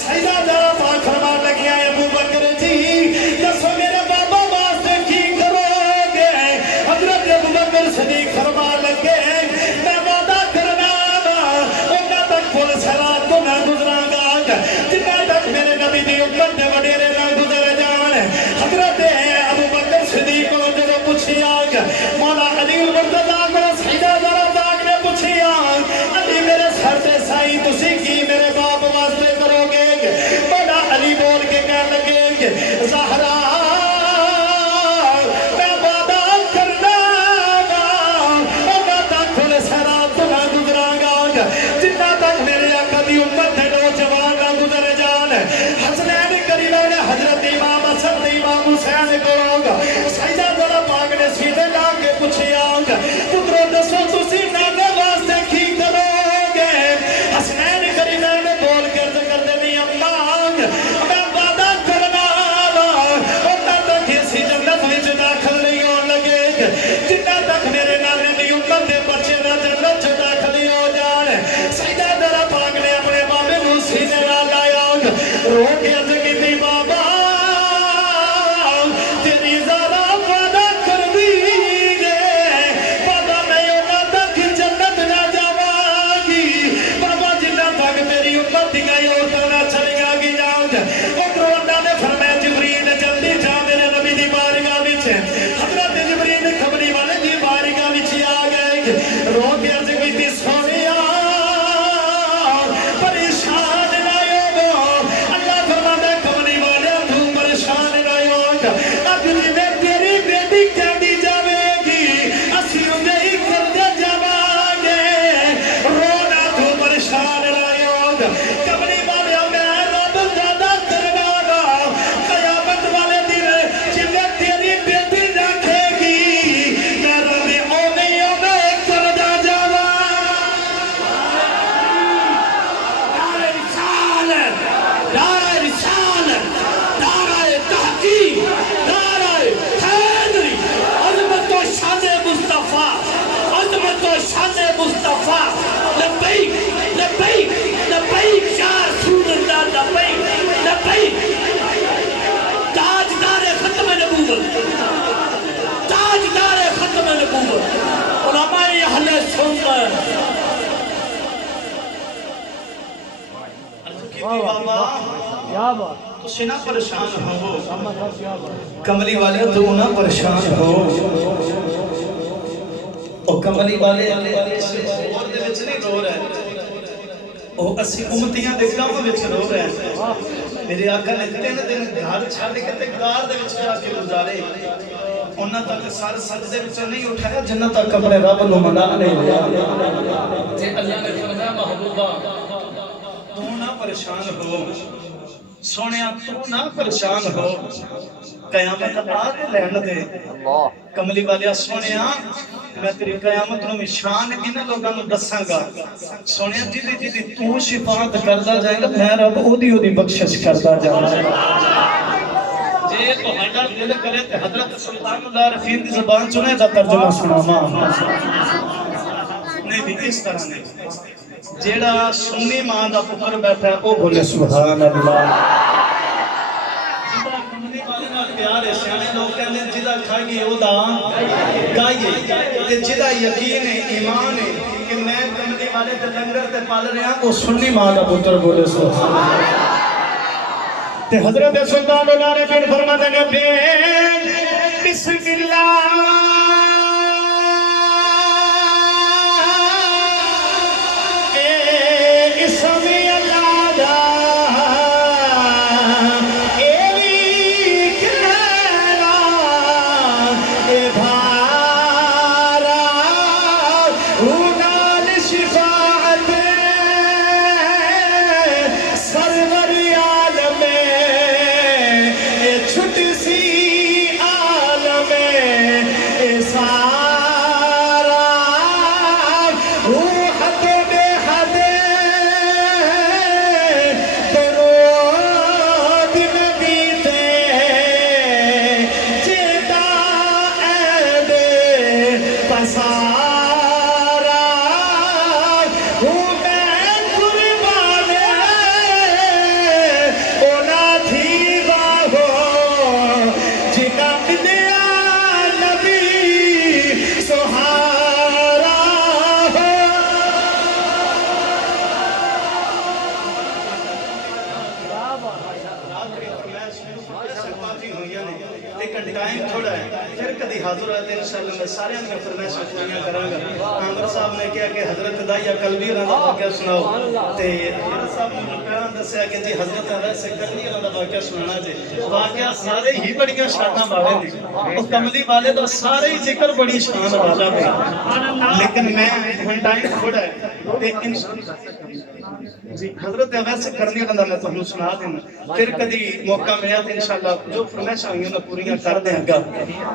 سیدہ ذرا پاک فرمان لگیا ابو بکر جی دسو میرے بابا واسطے کی کرو گے حضرت ابو بکر صدیق فرمان لگے میں وعدہ کرنا انہاں تک پل صراط تو نہ گزراں گا جنہ تک میرے نبی دی امت دے وڈیرے نہ گزر جان حضرت ابو بکر صدیق کو جو پوچھیا مولا علی المرتضیٰ کو سیدہ ذرا پاک نے پوچھیا علی میرے سر تے سائی تسی کی میرے باپ واسطے کرو گے مولا علی بول کے کہنے لگے زہرا میں وعدہ کرنا انہاں تک پل صراط تو نہ گزراں گا جنہ تک میرے آقا دی امت دے نوجوان نہ گزر جان حسنین کریمین حضرت امام حسن امام حسین کو سیدہ ذرا پاک نے سیدھے لا کے پوچھیا پترو دسو تسی نانے واسطے کی کرو گے حسنین کریمین بول کے عرض کر دینی اماں میں وعدہ کرنا انہاں تک اسی جنت وچ داخل نہیں ہون لگے جنہ تک میرے نانے دی امت دے بچے نہ جنت وچ داخل نہیں ہو جان سیدہ ذرا پاک نے اپنے بابے نوں سینے نال لایا رو کے عرض کیتی بابا تیری ذرا وعدہ کر دیجے بابا میں انہاں تک جنت نہ جاواں گی بابا جنہ تک میری امت دی عورتاں نہ چلیاں گی جاؤں ادھروں اللہ نے فرمایا جبریل جلدی جا میرے نبی دی بارگاہ وچ حضرت جبریل کملی والے دی بارگاہ وچ آ گئے رو کے عرض کیتی سونیا پریشان نہ ہو اللہ فرماتا ہے کملی والے تو پریشان نہ ہو اب جی میں تیری بیٹی کہنی جاوے گی اسی انہیں ہی کر دے جاواں گے رونا تو پریشان نہ ہو کملی والے میں رب زیادہ کرنا گا قیامت والے دن جی میں تیری بیٹی رکھے گی میں رب اونے کر دے جاواں دارہ رسالت دارہ تحقیق دارہ حیدری عظمت و شان مصطفیٰ عظمت و شان مصطفیٰ لبیک لبیک لبیک یا رسول اللہ لبیک لبیک تاجدار ختم نبوت تاجدار ختم نبوت علماء اہل سنت بابا تسی نہ پریشان ہو کملی والے تو نہ پریشان ہو او کملی والے اور دے وچ نہیں رو رہے او اسی امتیاں دے کام وچ رو رہے میرے آقا نے 3 دن گھر چھڈ کے تے غار دے وچ جا کے گزارے انہاں تک سر سجدے وچ نہیں اٹھایا جنہ تک اپنے رب نوں منا نہیں لیا تے اللہ نے فرمایا محبوبہ تو نہ پریشان ہو سونیا تو نہ پریشان ہو قیامت آ کے لین دے کملی والیا سونیا میں تیری قیامت نو شان انہاں لوگاں نوں دساں گا سونیا جدی جدی تو شفاعت کردا جائے گا میں رب اودی بخشش کردا جاواں جے تہاڈا دل کرے تے حضرت سلطان اللہ رفیق دی زبان چنے دا ترجمہ سناواں نہیں اس طرح نہیں جیڑا سنی ماں دا پتر بیٹھا ہے وہ بولے سبحان اللہ۔ جدا کملی والے نال پیار ہے، سیانے لوگ کہندے جدا کھائیے او دا گائیے، تے جدا یقین ہے ایمان ہے کہ میں کملی والے تے لنگر تے پال رہا وہ سنی ماں دا پتر بولے سبحان اللہ۔ تے حضرت سلطان اللہ نے پھر فرماتے ہیں بسم اللہ سارے میں فرمائشاں پوریاں کراں گا۔ عامر صاحب نے کہا کہ حضرت دایا قلبی رضا کا واقعہ سناؤ، تے حضرت صاحب نے بیان دسیا کہ جی حضرت اویس قلبی رضا کا واقعہ سنانا جی۔ واقعہ سارے ہی بڑیاں شاناں والے نے، او کملی والے دا سارے ہی ذکر بڑی شان والا ہے، لیکن میں ہن ٹائم تھوڑا ہے تے جی حضرت اویس کرنی رضا میں تمہیں سنا دینا، پھر کدی موقع ملا تو انشاءاللہ جو فرمائشاں ہوئیں انہاں پوریاں کر دیں گا۔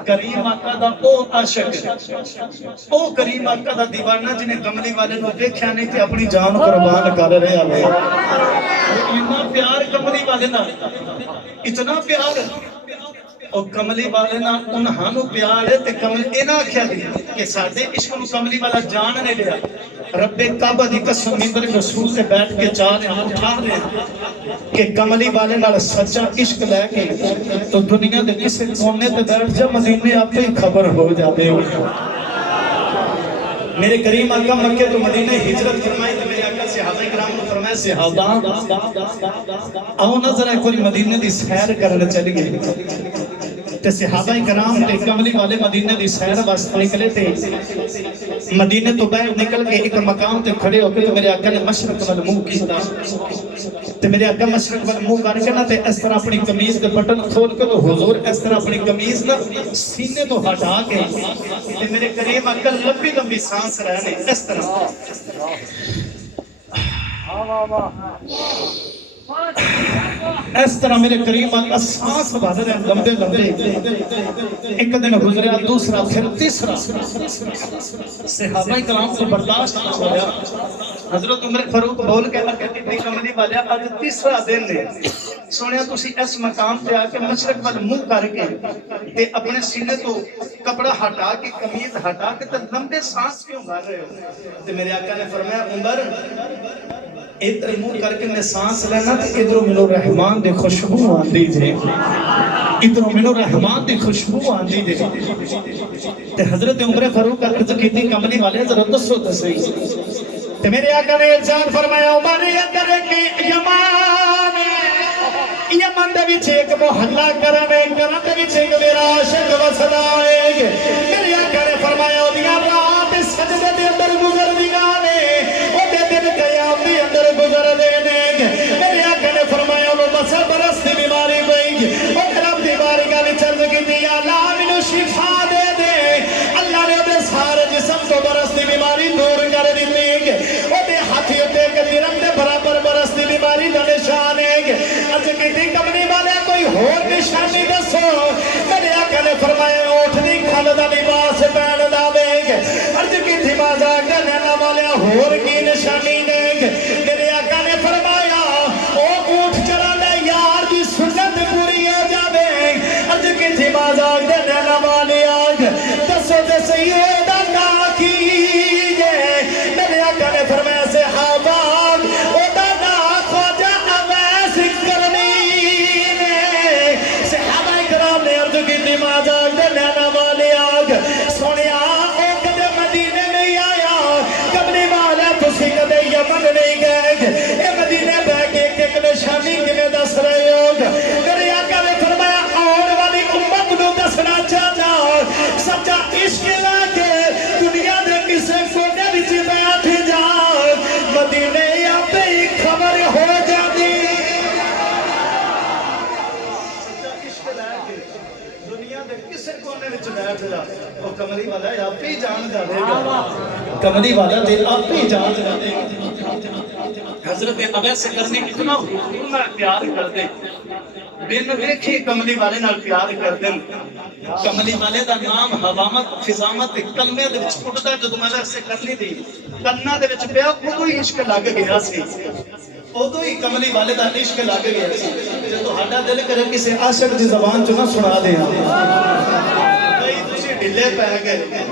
کریم آقا دا او عاشق، او کریم آقا دا دیوانہ جنہیں کملی والے نو دیکھیا نہیں تے اپنی جان قربان کر رہے ہیں۔ اتنا پیار کملی والے نا، اتنا پیار اور کملی والے نا انہاں نو پیار ہے تے کملی اینا کیا دی کہ ساتھے عشق نو کملی والا جان نے لیا۔ رب کعبہ دی قسم ممبر رسول سے بیٹھ کے چاہ رہے ہیں اٹھا رہے ہیں کہ کملی والے نال سچا عشق لے کے تو دنیا دے کسے کونے تے بیٹھ جا مدینے آپ ہی خبر ہو جاتے ہو۔ میرے کریم آقا مکہ تو مدینہ ہجرت فرمائی تو میرے آقا صحابہ کرام نے فرمایا صحابہ آؤ نظر ہے کوئی مدینہ دی سیر کرنے چل گئے تے صحابہ کرام تے کملی والے مدینہ دی سیر واسطے نکلے تے مدینہ تو باہر نکل کے ایک مقام تے کھڑے ہو کے تو میرے آقا نے مشرق وال منہ کیتا تے میرے آقا مشرق وال منہ کر کے نا تے اس طرح اپنی قمیض کے بٹن کھول کے تو حضور اس طرح اپنی قمیض نا سینے تو ہٹا کے تے میرے کریم آقا لمبی لمبی سانس رہنے اس طرح اس طرح میرے کریم آقا سانس بھر رہے ہیں لمبے لمبے۔ ایک دن گزریا دوسرا پھر تیسرا، صحابہ کرام کو برداشت نہ ہوا۔ حضرت عمر فاروق بول کے لگے کہ کملی والے آج تیسرا دن ہے سونے تسی اس مقام پہ آ کے مشرق وال منہ کر کے تے اپنے سینے تو کپڑا ہٹا کے قمیض ہٹا کے تے لمبے سانس کیوں بھر رہے ہو؟ تے میرے آقا نے فرمایا عمر ادھر منہ کر کے میں سانس لینا تے ادھر منو رحمان دے خوشبو آندی جے، ادھر منو رحمان دے خوشبو آندی جے۔ تے حضرت عمر فاروق عرض کیتی کملی والے ذرا دسو تے صحیح تے میرے آقا نے ارشاد فرمایا عمر ادھر کے یمن دے وچ ایک محلہ کرنے کرن دے وچ ایک میرا عاشق وسدا ہے۔ میرے آقا نے فرمایا اودیاں رات سجدے دے اندر گزر دیاں نے، اودے دن قیام دے اندر گزر دے نے۔ میرے آقا نے فرمایا او بس برس دی بیماری پئی او رب دی بارگاہ وچ عرض کیتی یا اللہ مینوں شفا دے دے۔ اللہ نے اودے سارے جسم تو برس دی بیماری دور کر دتی، اودے ہاتھ تے گدرم دے برابر برس دی بیماری دا نشان ہے۔ عرض کیتی کملی والے کوئی ہور نشانی دسو؟ میرے آقا نے فرمایا اونٹ دی کھل دا لباس پہن لاوے۔ عرض کیتی بازا کہنا والے ہور کی نشانی دے؟ میرے آقا نے فرمایا او اونٹ چلا لے یار دی سنت پوری ہو جاوے۔ عرض کیتی بازا کہنا والے آج دسو تے صحیح دا نا کی جے؟ میرے آقا نے فرمایا صحابہ وہ کملی والا آپ ہی جان جانے گا کملی والا تے آپ ہی جان جانے گا حضرت اویس کرنے اتنا حضور نال پیار کر دے بن ویکھی کملی والے نال پیار کر دین کملی والے دا نام حوامت فضامت کلمے دے وچ اٹھدا جدوں میں ایسے کرنی دی کناں دے وچ پیا کوئی عشق لگ گیا سی ادو ہی کملی والے دا عشق لگ گیا سی جدوں ہاڈا دل کرے کسی عاشق دی زبان چوں نہ سنا دیاں کئی تسی ڈھلے پے گئے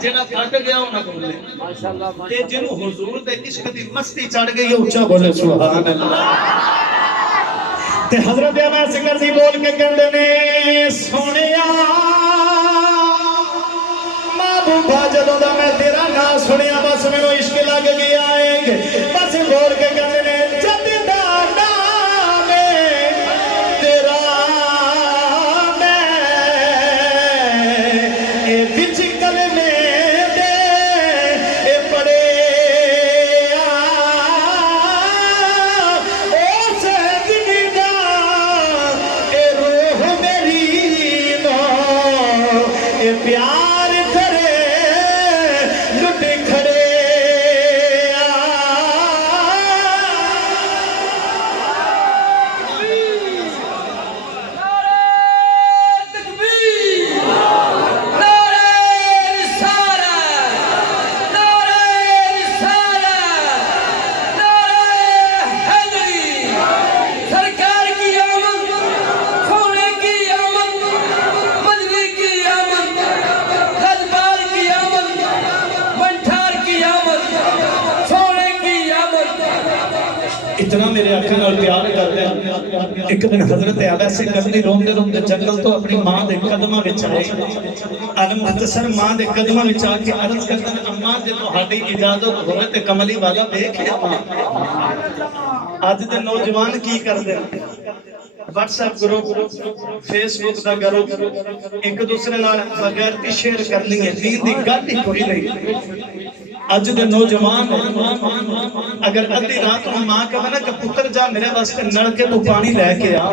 جڑا کٹ گیا انہاں کولے ماشاءاللہ تے جنوں حضور دے عشق دی مستی چڑھ گئی اونچا بولے سبحان اللہ تے حضرت اویس کرنی بول کے کہندے نے سونیا محبوبا جدوں دا میں تیرا نام سنیا بس مینوں عشق لگ گیا ہے بس بول کے کہندے نے جد دا نام تیرا میں اے وچ کلمے دے اے پڑھے پیار کرے لٹ کھڑے اتنا میرے آقا نال پیار کرتے ہیں ایک دن حضرت اویس کرنی روندے روندے جنگل تو اپنی ماں دے قدماں وچ آئے عالم مختصر ماں دے قدماں وچ آ کے عرض کرتے ہیں اماں جے تہاڈی اجازت ہوے تے کملی والا ویکھ لیا اج دے نوجوان کی کردے WhatsApp group Facebook دا گروپ ایک دوسرے نال بغیر شیئر کرنی ہے دین دی گل ہی کوئی نہیں اج دے نوجوان اگر ادھی رات میں ماں کہے نا کہ پتر جا میرے واسطے نلکے تو پانی لے کے آ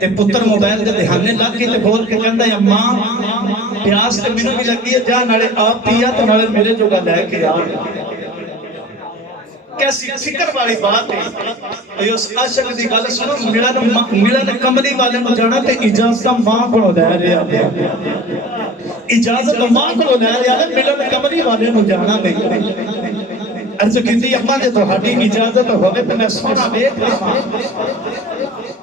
تے پتر موبائل دے دھیانے لگ کے تے بول کے کہندا ہے ماں پیاس تے مینوں بھی لگی ہے جا نالے آپ پیا تے نالے میرے جوگا لے کے آ کیسی فکر والی بات ہے اس عاشق دی گل سنو ملن کملی والے نوں جانا تے اجازت ماں کولوں لے رہیا اجازت ماں کولوں لے رہیا ہے ملن کملی والے نوں جانا نہیں عرض کیتی اماں جے تہاڈی اجازت ہوے تے میں سونا ویکھ لواں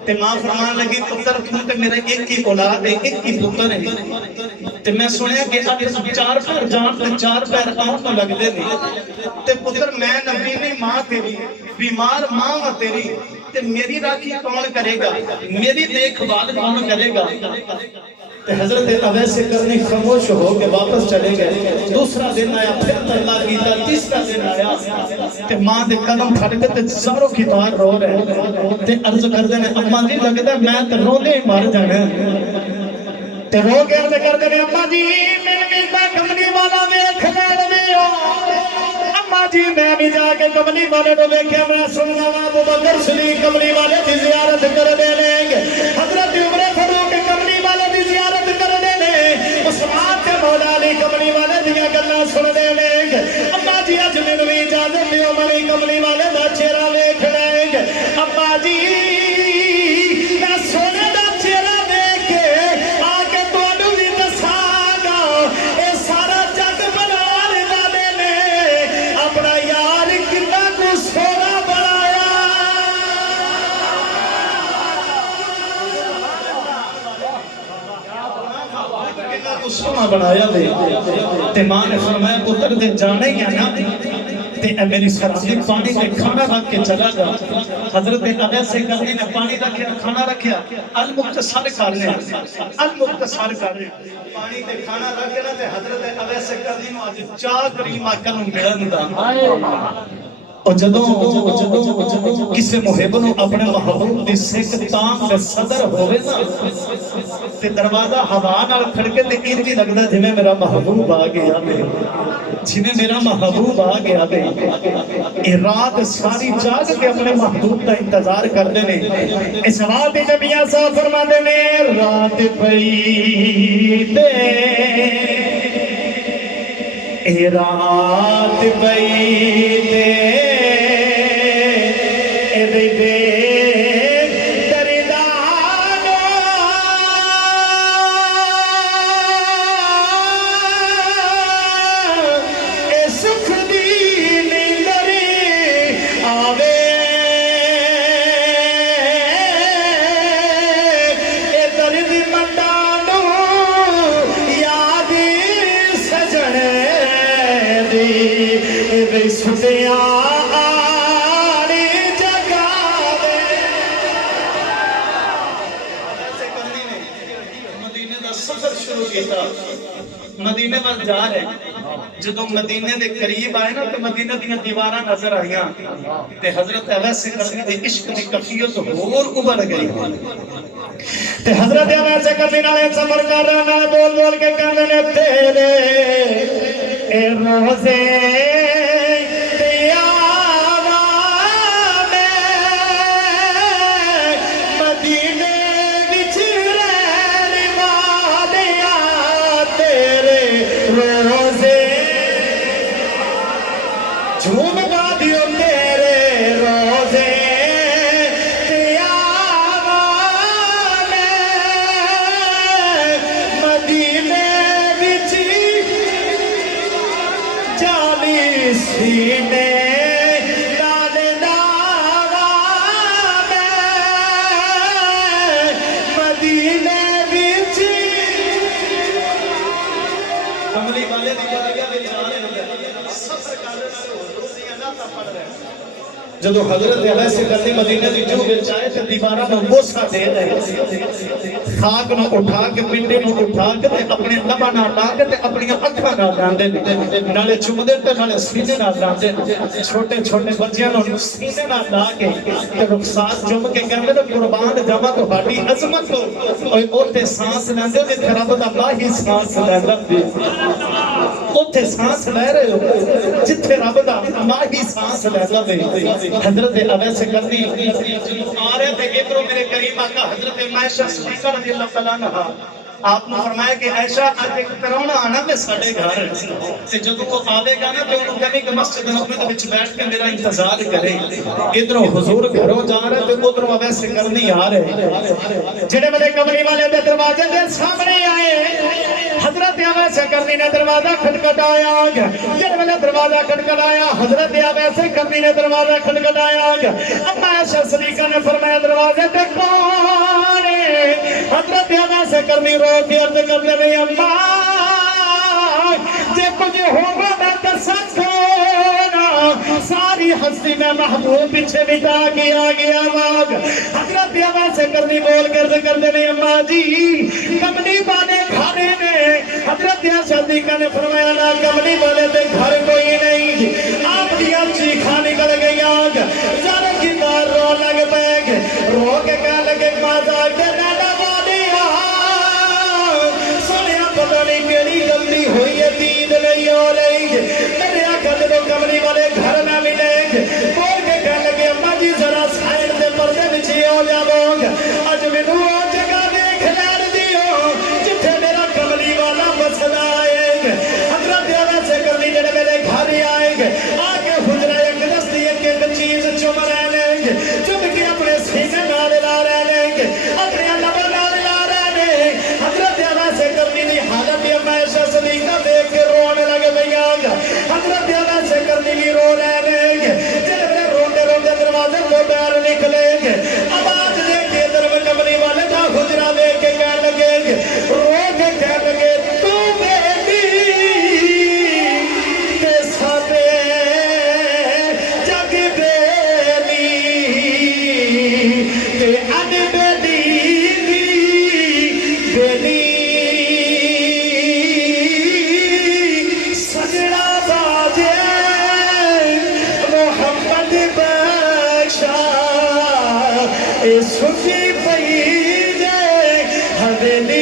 تے ماں فرمان لگی پتر تو تے میرا ایک ہی اولاد ہے ایک ہی پتر ہے تے میں سنیا کہ اب چار پیر جان تے چار پیر آن تو لگدے نہیں تے پتر میں نبی نہیں ماں تیری بیمار ماں و تیری تے میری راکھی کون کرے گا میری دیکھ بھال کون کرے گا تے حضرت اویس کرنی خاموش ہو کے واپس چلے گئے دوسرا دن آیا پھر اللہ کیتا تیسرا دن آیا تے ماں دے قدم پھڑ کے تے زاروں کی تار رو رہے تے عرض کردے نے اماں جی لگدا میں تے رونے مر جانا تے رو کے عرض کردے نے اماں جی میرے میرا کملی والا ویکھ لین دیو اماں جی میں بھی جا کے کملی والے نوں ویکھیا میں سننا وا ابو بکر صدیق کملی والے دی زیارت کر دے لیں گے حضرت عمر فاروق کملی والے دی زیارت کر دے لیں عثمان تے مولا علی کملی والے دیاں گلاں سن دے لیں گے اماں جی اج مینوں بھی اجازت دیو میں کملی والے دا چہرہ ویکھ لیں گے اماں جی میں سونے دا چہرہ دیکھ کے آ کے تانوں بھی دساں گا اے سارا جگ بنانے والے نے اپنا یار کتنا کو سونا بنایا سونا بنایا دے تے ماں نے فرمایا پتر دے جانے ہی ہے نا تے اے میری سرابی پانی میں کھانا رکھ کے چلا جا حضرت اویس کرنی نے پانی رکھیا کھانا رکھیا المختصر کرنے المختصر کرنے پانی تے کھانا رکھ کے نا تے حضرت اویس کرنی نو اج چاہ کریم آقا نو ملن دا اور جدوں کسی محب نو اپنے محبوب دی سکھ تام تے صدر ہوئے نا تے دروازہ ہوا نال کھڑکے تے انج ہی لگدا جویں میرا محبوب آ گیا جویں میرا محبوب آ گیا اے رات ساری جاگ کے اپنے محبوب دا انتظار کردے نے اس رات تے میاں صاحب فرماندے نے رات پئی تے اے رات پئی تے مدینے پر جا رہے جدو مدینے دے قریب آئے نا تو مدینے دیا دیوارہ نظر آئیاں تے حضرت اویس کرنی دے عشق دی کفیت اور ابھر گئی تے حضرت اویس کرنی نالے سفر کر رہے نالے بول بول کے کہنے نے تیرے اے روزے جدو حضرت اویس کرنی مدینہ دی جو بچائے تے دیوارہ میں بوسہ دے رہے خاک نو اٹھا کے پنڈے نو اٹھا کے اپنے لبا نہ لا کے اپنی اکھا نہ لاندے نالے چمدے تے نالے سینے نہ لاندے چھوٹے چھوٹے بچیاں نو سینے نہ لا کے تے رخسار چم کے کہندے تے قربان جاواں تہاڈی عظمت اوے اوتے سانس لیندے تے رب دا ماہی سانس لیندا اوتے سانس لے رہے ہو جتھے رب دا ماہی سانس لیندا حضرت اویس کرنی آ رہے تھے ادھروں میرے قریب آقا حضرت عائشہ صدیقہ رضی اللہ تعالیٰ عنہ آپ نے فرمایا کہ عائشہ آج ایک کرونا آنا میں ساڑھے گھر سے جدوں کو آوے گا نا تو انہوں کہنے کہ مسجد نبوی دے وچ بیٹھ کے میرا انتظار کرے ادھروں حضور گھروں جا رہے تے ادھروں اویس کرنی آ رہے جڑے والے کملی والے دے دروازے دے سامنے آئے حضرت اویس کرنی نے دروازہ کھٹکھٹایا جڑے والے دروازہ کھٹکھٹایا حضرت اویس کرنی نے دروازہ کھٹکھٹایا اما عائشہ صدیقہ نے فرمایا دروازے تے کون ہے حضرت اویس کرنی رو کے عرض کرنے رہی اماں جے کچھ ہوگا میں تسکونا ساری ہستی میں محبوب پیچھے مٹا گیا گیا ماغ حضرت اویس کرنی بول کے عرض کرنے رہی اماں جی کملی والے گھرے نے حضرت صدیقہ نے فرمایا نا کملی والے دے گھر کوئی نہیں آپ کی اچھی کھا نکل گئی آگ زارت کی دار رو لگ بیگ رو کے کہا لگے ماذا کے نینا والیا سنیا پتہ نہیں کیڑی غلطی ہوئی ہے دید نہیں ہو رہی میرے آقا جدو کملی والے گھر نہ ملیں گے بول کے کہا لگے اماں جی ذرا سائن دے پردے بچھے ہو جاؤں اج میں نو جگہ دیکھ لین دیو جتھے میرا کملی والا مسئلہ آئے گے حضرت اویس کرنی جڑے میرے گھر آئے گے آگے حجرہ ایک دستی ایک چیز چم رہ لیں گے چم کے اپنے سینے نال لا رہ لیں گے اپنے لبا نال لا رہ لیں حضرت اویس کرنی دی حالت اما عائشہ صدیقہ دیکھ کے رونے لگے بھئی آگا حضرت اویس کرنی بھی رو اے سکی پئی جے حویلی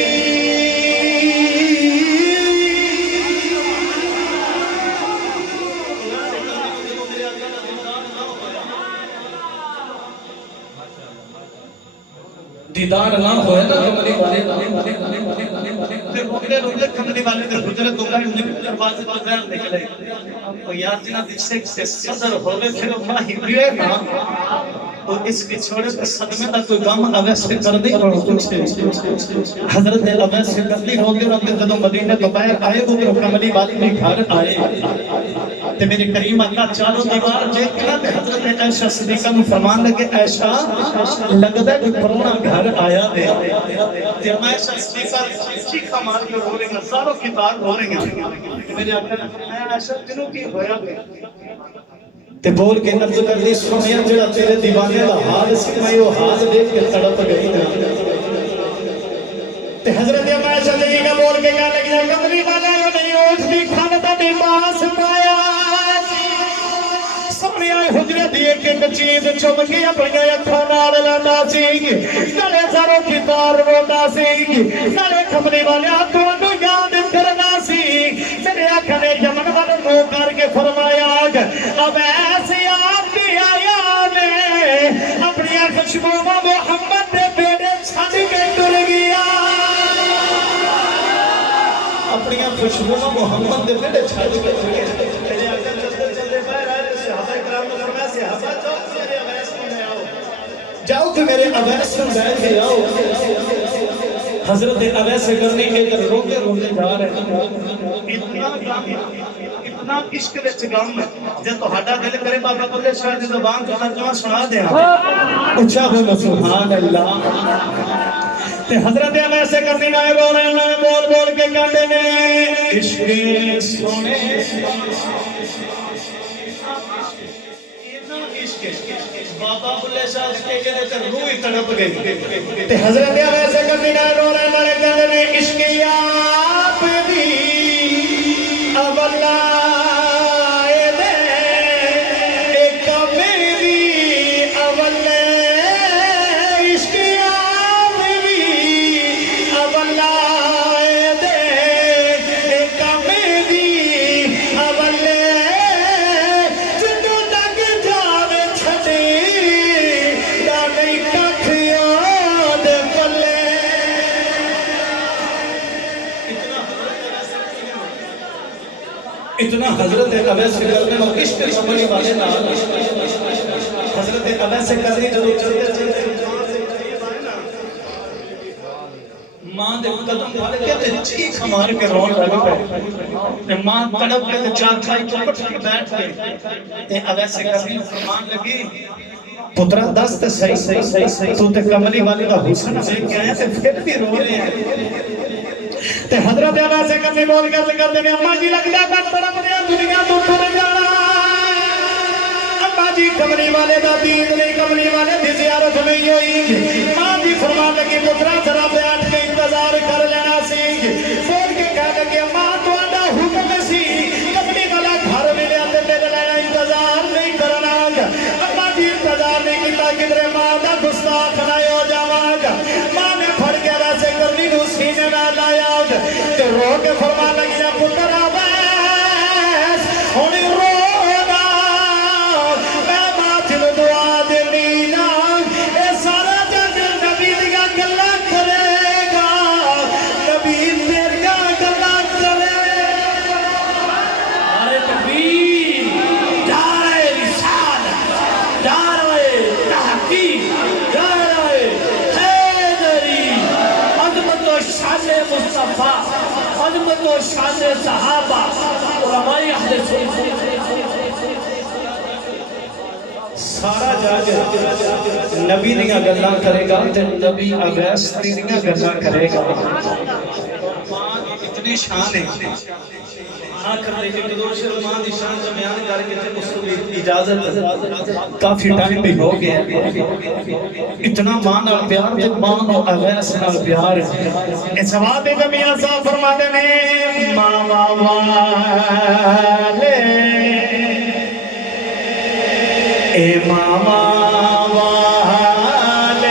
دیدار نہ ہوئے نا کملی والے پھر روتے روتے کملی والے دل حجرت ہوگا انہیں دروازے پر زیر نکلے اور یاد جنا دل سے صدر ہوئے پھر اللہ ہی ہوئے نا تو اس کے چھوڑے پر صدمے دا کوئی غم اویس سے کر دی حضرت اویس سے کر دی ہوگی اور اپنے قدم مدینہ تو باہر آئے وہ پھر کملی والے کے گھر آئے تے میرے کریم اللہ چاروں دیوار دیکھنا تے حضرت عائشہ صدیقہ میں فرمان لگے عائشہ لگتا ہے کہ پرونا گھر آیا ہے تے عائشہ صدیقہ چیخا مار کے رو رہے ہیں ساروں کی بات ہو رہی ہیں میرے آقا نے فرمایا عائشہ جنوں کی ہویا گیا تے بول کے عرض کر دی سنیا جڑا تیرے دیوانے دا حال سی میں وہ حال دیکھ کے تڑپ گئی نا تے حضرت عائشہ صدیقہ بول کے کہنے لگی کملی والا نہیں اٹھ دی کھانا دا نماز پایا سامنے آئے حجرے دیئے کہ چیز چمکی اپنی اکھا نال لانا سی نالے زاروں کی تار رونا سی نالے کملی والے آتوں کو یاد کرنا سی میرے آقا نے یمن والے نو کر کے فرمایا اب ایسی آپ کی آیا نے اپنی خوشبو محمد دے بیڑے چھڑ کے ٹر گیا اپنی خوشبو محمد دے بیڑے چھڑ کے ٹر گیا میرے آقا چلتے چلتے باہر آئے صحابہ کرام نے فرمایا صحابہ جاؤ کہ میرے اویس میں بیٹھ کے آؤ حضرت اویس کرنے کے در روتے روتے جا رہے ہیں اتنا عشق وچ غم ہے جے تہاڈا دل کرے بابا بلے شاہ دی زبان تو ترجمہ سنا دے اچھا بولو سبحان اللہ تے حضرت اویس کرنے نائے بول بول کے کہندے نے عشق سونے بابا بلے شاہ کے جنے تے روح تڑپ گئی تے حضرت اویس کرنے نائے رو رہے مارے کہندے نے عشق آپ دی اولا اتنا حضرت اویس کرنے اور عشق کملی والے نال حضرت اویس کرنے جو چلتے چلتے ماں دے قدم پھڑ کے تے چیخ مار کے رون لگ پے ماں تڑپ کے چار کھائی تو اٹھ کے بیٹھ گئی تے اویس کرنے فرمان لگی پترا دس تے صحیح تو تے کملی والے کا حسن دیکھ کے آیا تے پھر بھی رو رہے ہیں تے حضرت اویس کرنے بول کر دے اماں جی لگ جا کر طرف دے دنیا تو ٹر جانا اماں جی کملی والے دا دین نہیں کملی والے دی زیارت نہیں ہوئی ماں جی فرمان لگی پترا ذرا بیٹھ کے انتظار کر لینا سی بول کے کہہ لگی اماں تہاڈا حکم سی کملی والا گھر ملیا تے میرے لینا انتظار نہیں کرنا اماں جی انتظار نہیں کیتا کدھر ماں دا گستاخ نہ ہو جاواں گا ماں نے پھڑ کے ویسے کرنی نو سینے نال لایا تے رو کے فرمان لگی پتر اویس ہن رونا میں ماتھل دعا دینی نا اے سارا جگ نبی دیاں گلاں کرے گا نبی تیریاں گلاں کرے نعرہ تکبیر نعرہ رسالت نعرہ تحقیق نعرہ حیدری عظمت و شان مصطفیٰ عظمت و شان صحابہ علماء اہل سنت سارا جگ نبی دیاں گلاں کرے گا تے نبی اویس دیاں گلاں کرے گا اتنی شان ہے آخر دے کہ دو شر ماں دی شان کا بیان کر کے تے اس کو اجازت کافی ٹائم بھی ہو گیا اتنا ماں نال پیار تے ماں نو اویس نال پیار اے سواد دے میاں صاحب فرماتے نے ماں والے اے ماما والے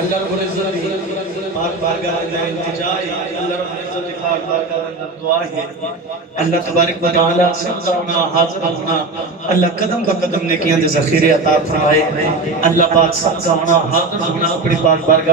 اللہ رب العزت کی پاک بارگاہ میں التجا ہے، اللہ رب العزت کی پاک بارگاہ میں دعا ہے، اللہ تبارک و تعالی سے ہونا حاضر ہونا، اللہ قدم با قدم نیکیاں دے ذخیرے عطا فرمائے، اللہ پاک سب کا ہونا حاضر ہونا اپنی پاک بارگاہ